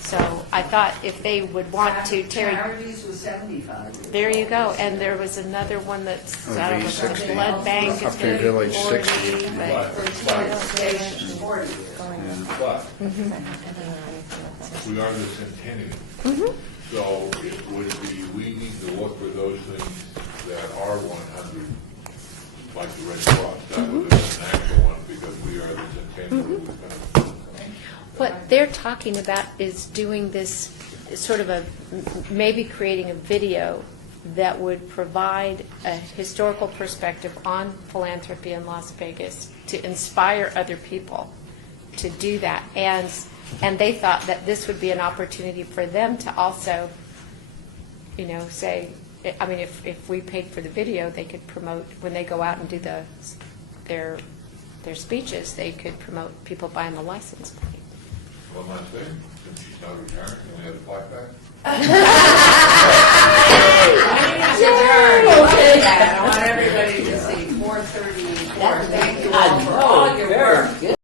So I thought if they would want to, Terry. Charities was 75. There you go. And there was another one that's, I don't know, if it's a blood bank. Up to Village 40, 60. but- Station 40. But we are the Centennial. So it would be, we need to look for those things that are 100, like the Red Cross. That would be an actual one because we are the Centennial. What they're talking about is doing this sort of maybe creating a video that would provide a historical perspective on philanthropy in Las Vegas to inspire other people to do that. And they thought that this would be an opportunity for them to also, say, I mean, if we paid for the video, they could promote, when they go out and do their speeches, they could promote people buying the license plate. Well, I'm not saying, since she's not retiring, can we have a plaque back? I want everybody to see 434. Thank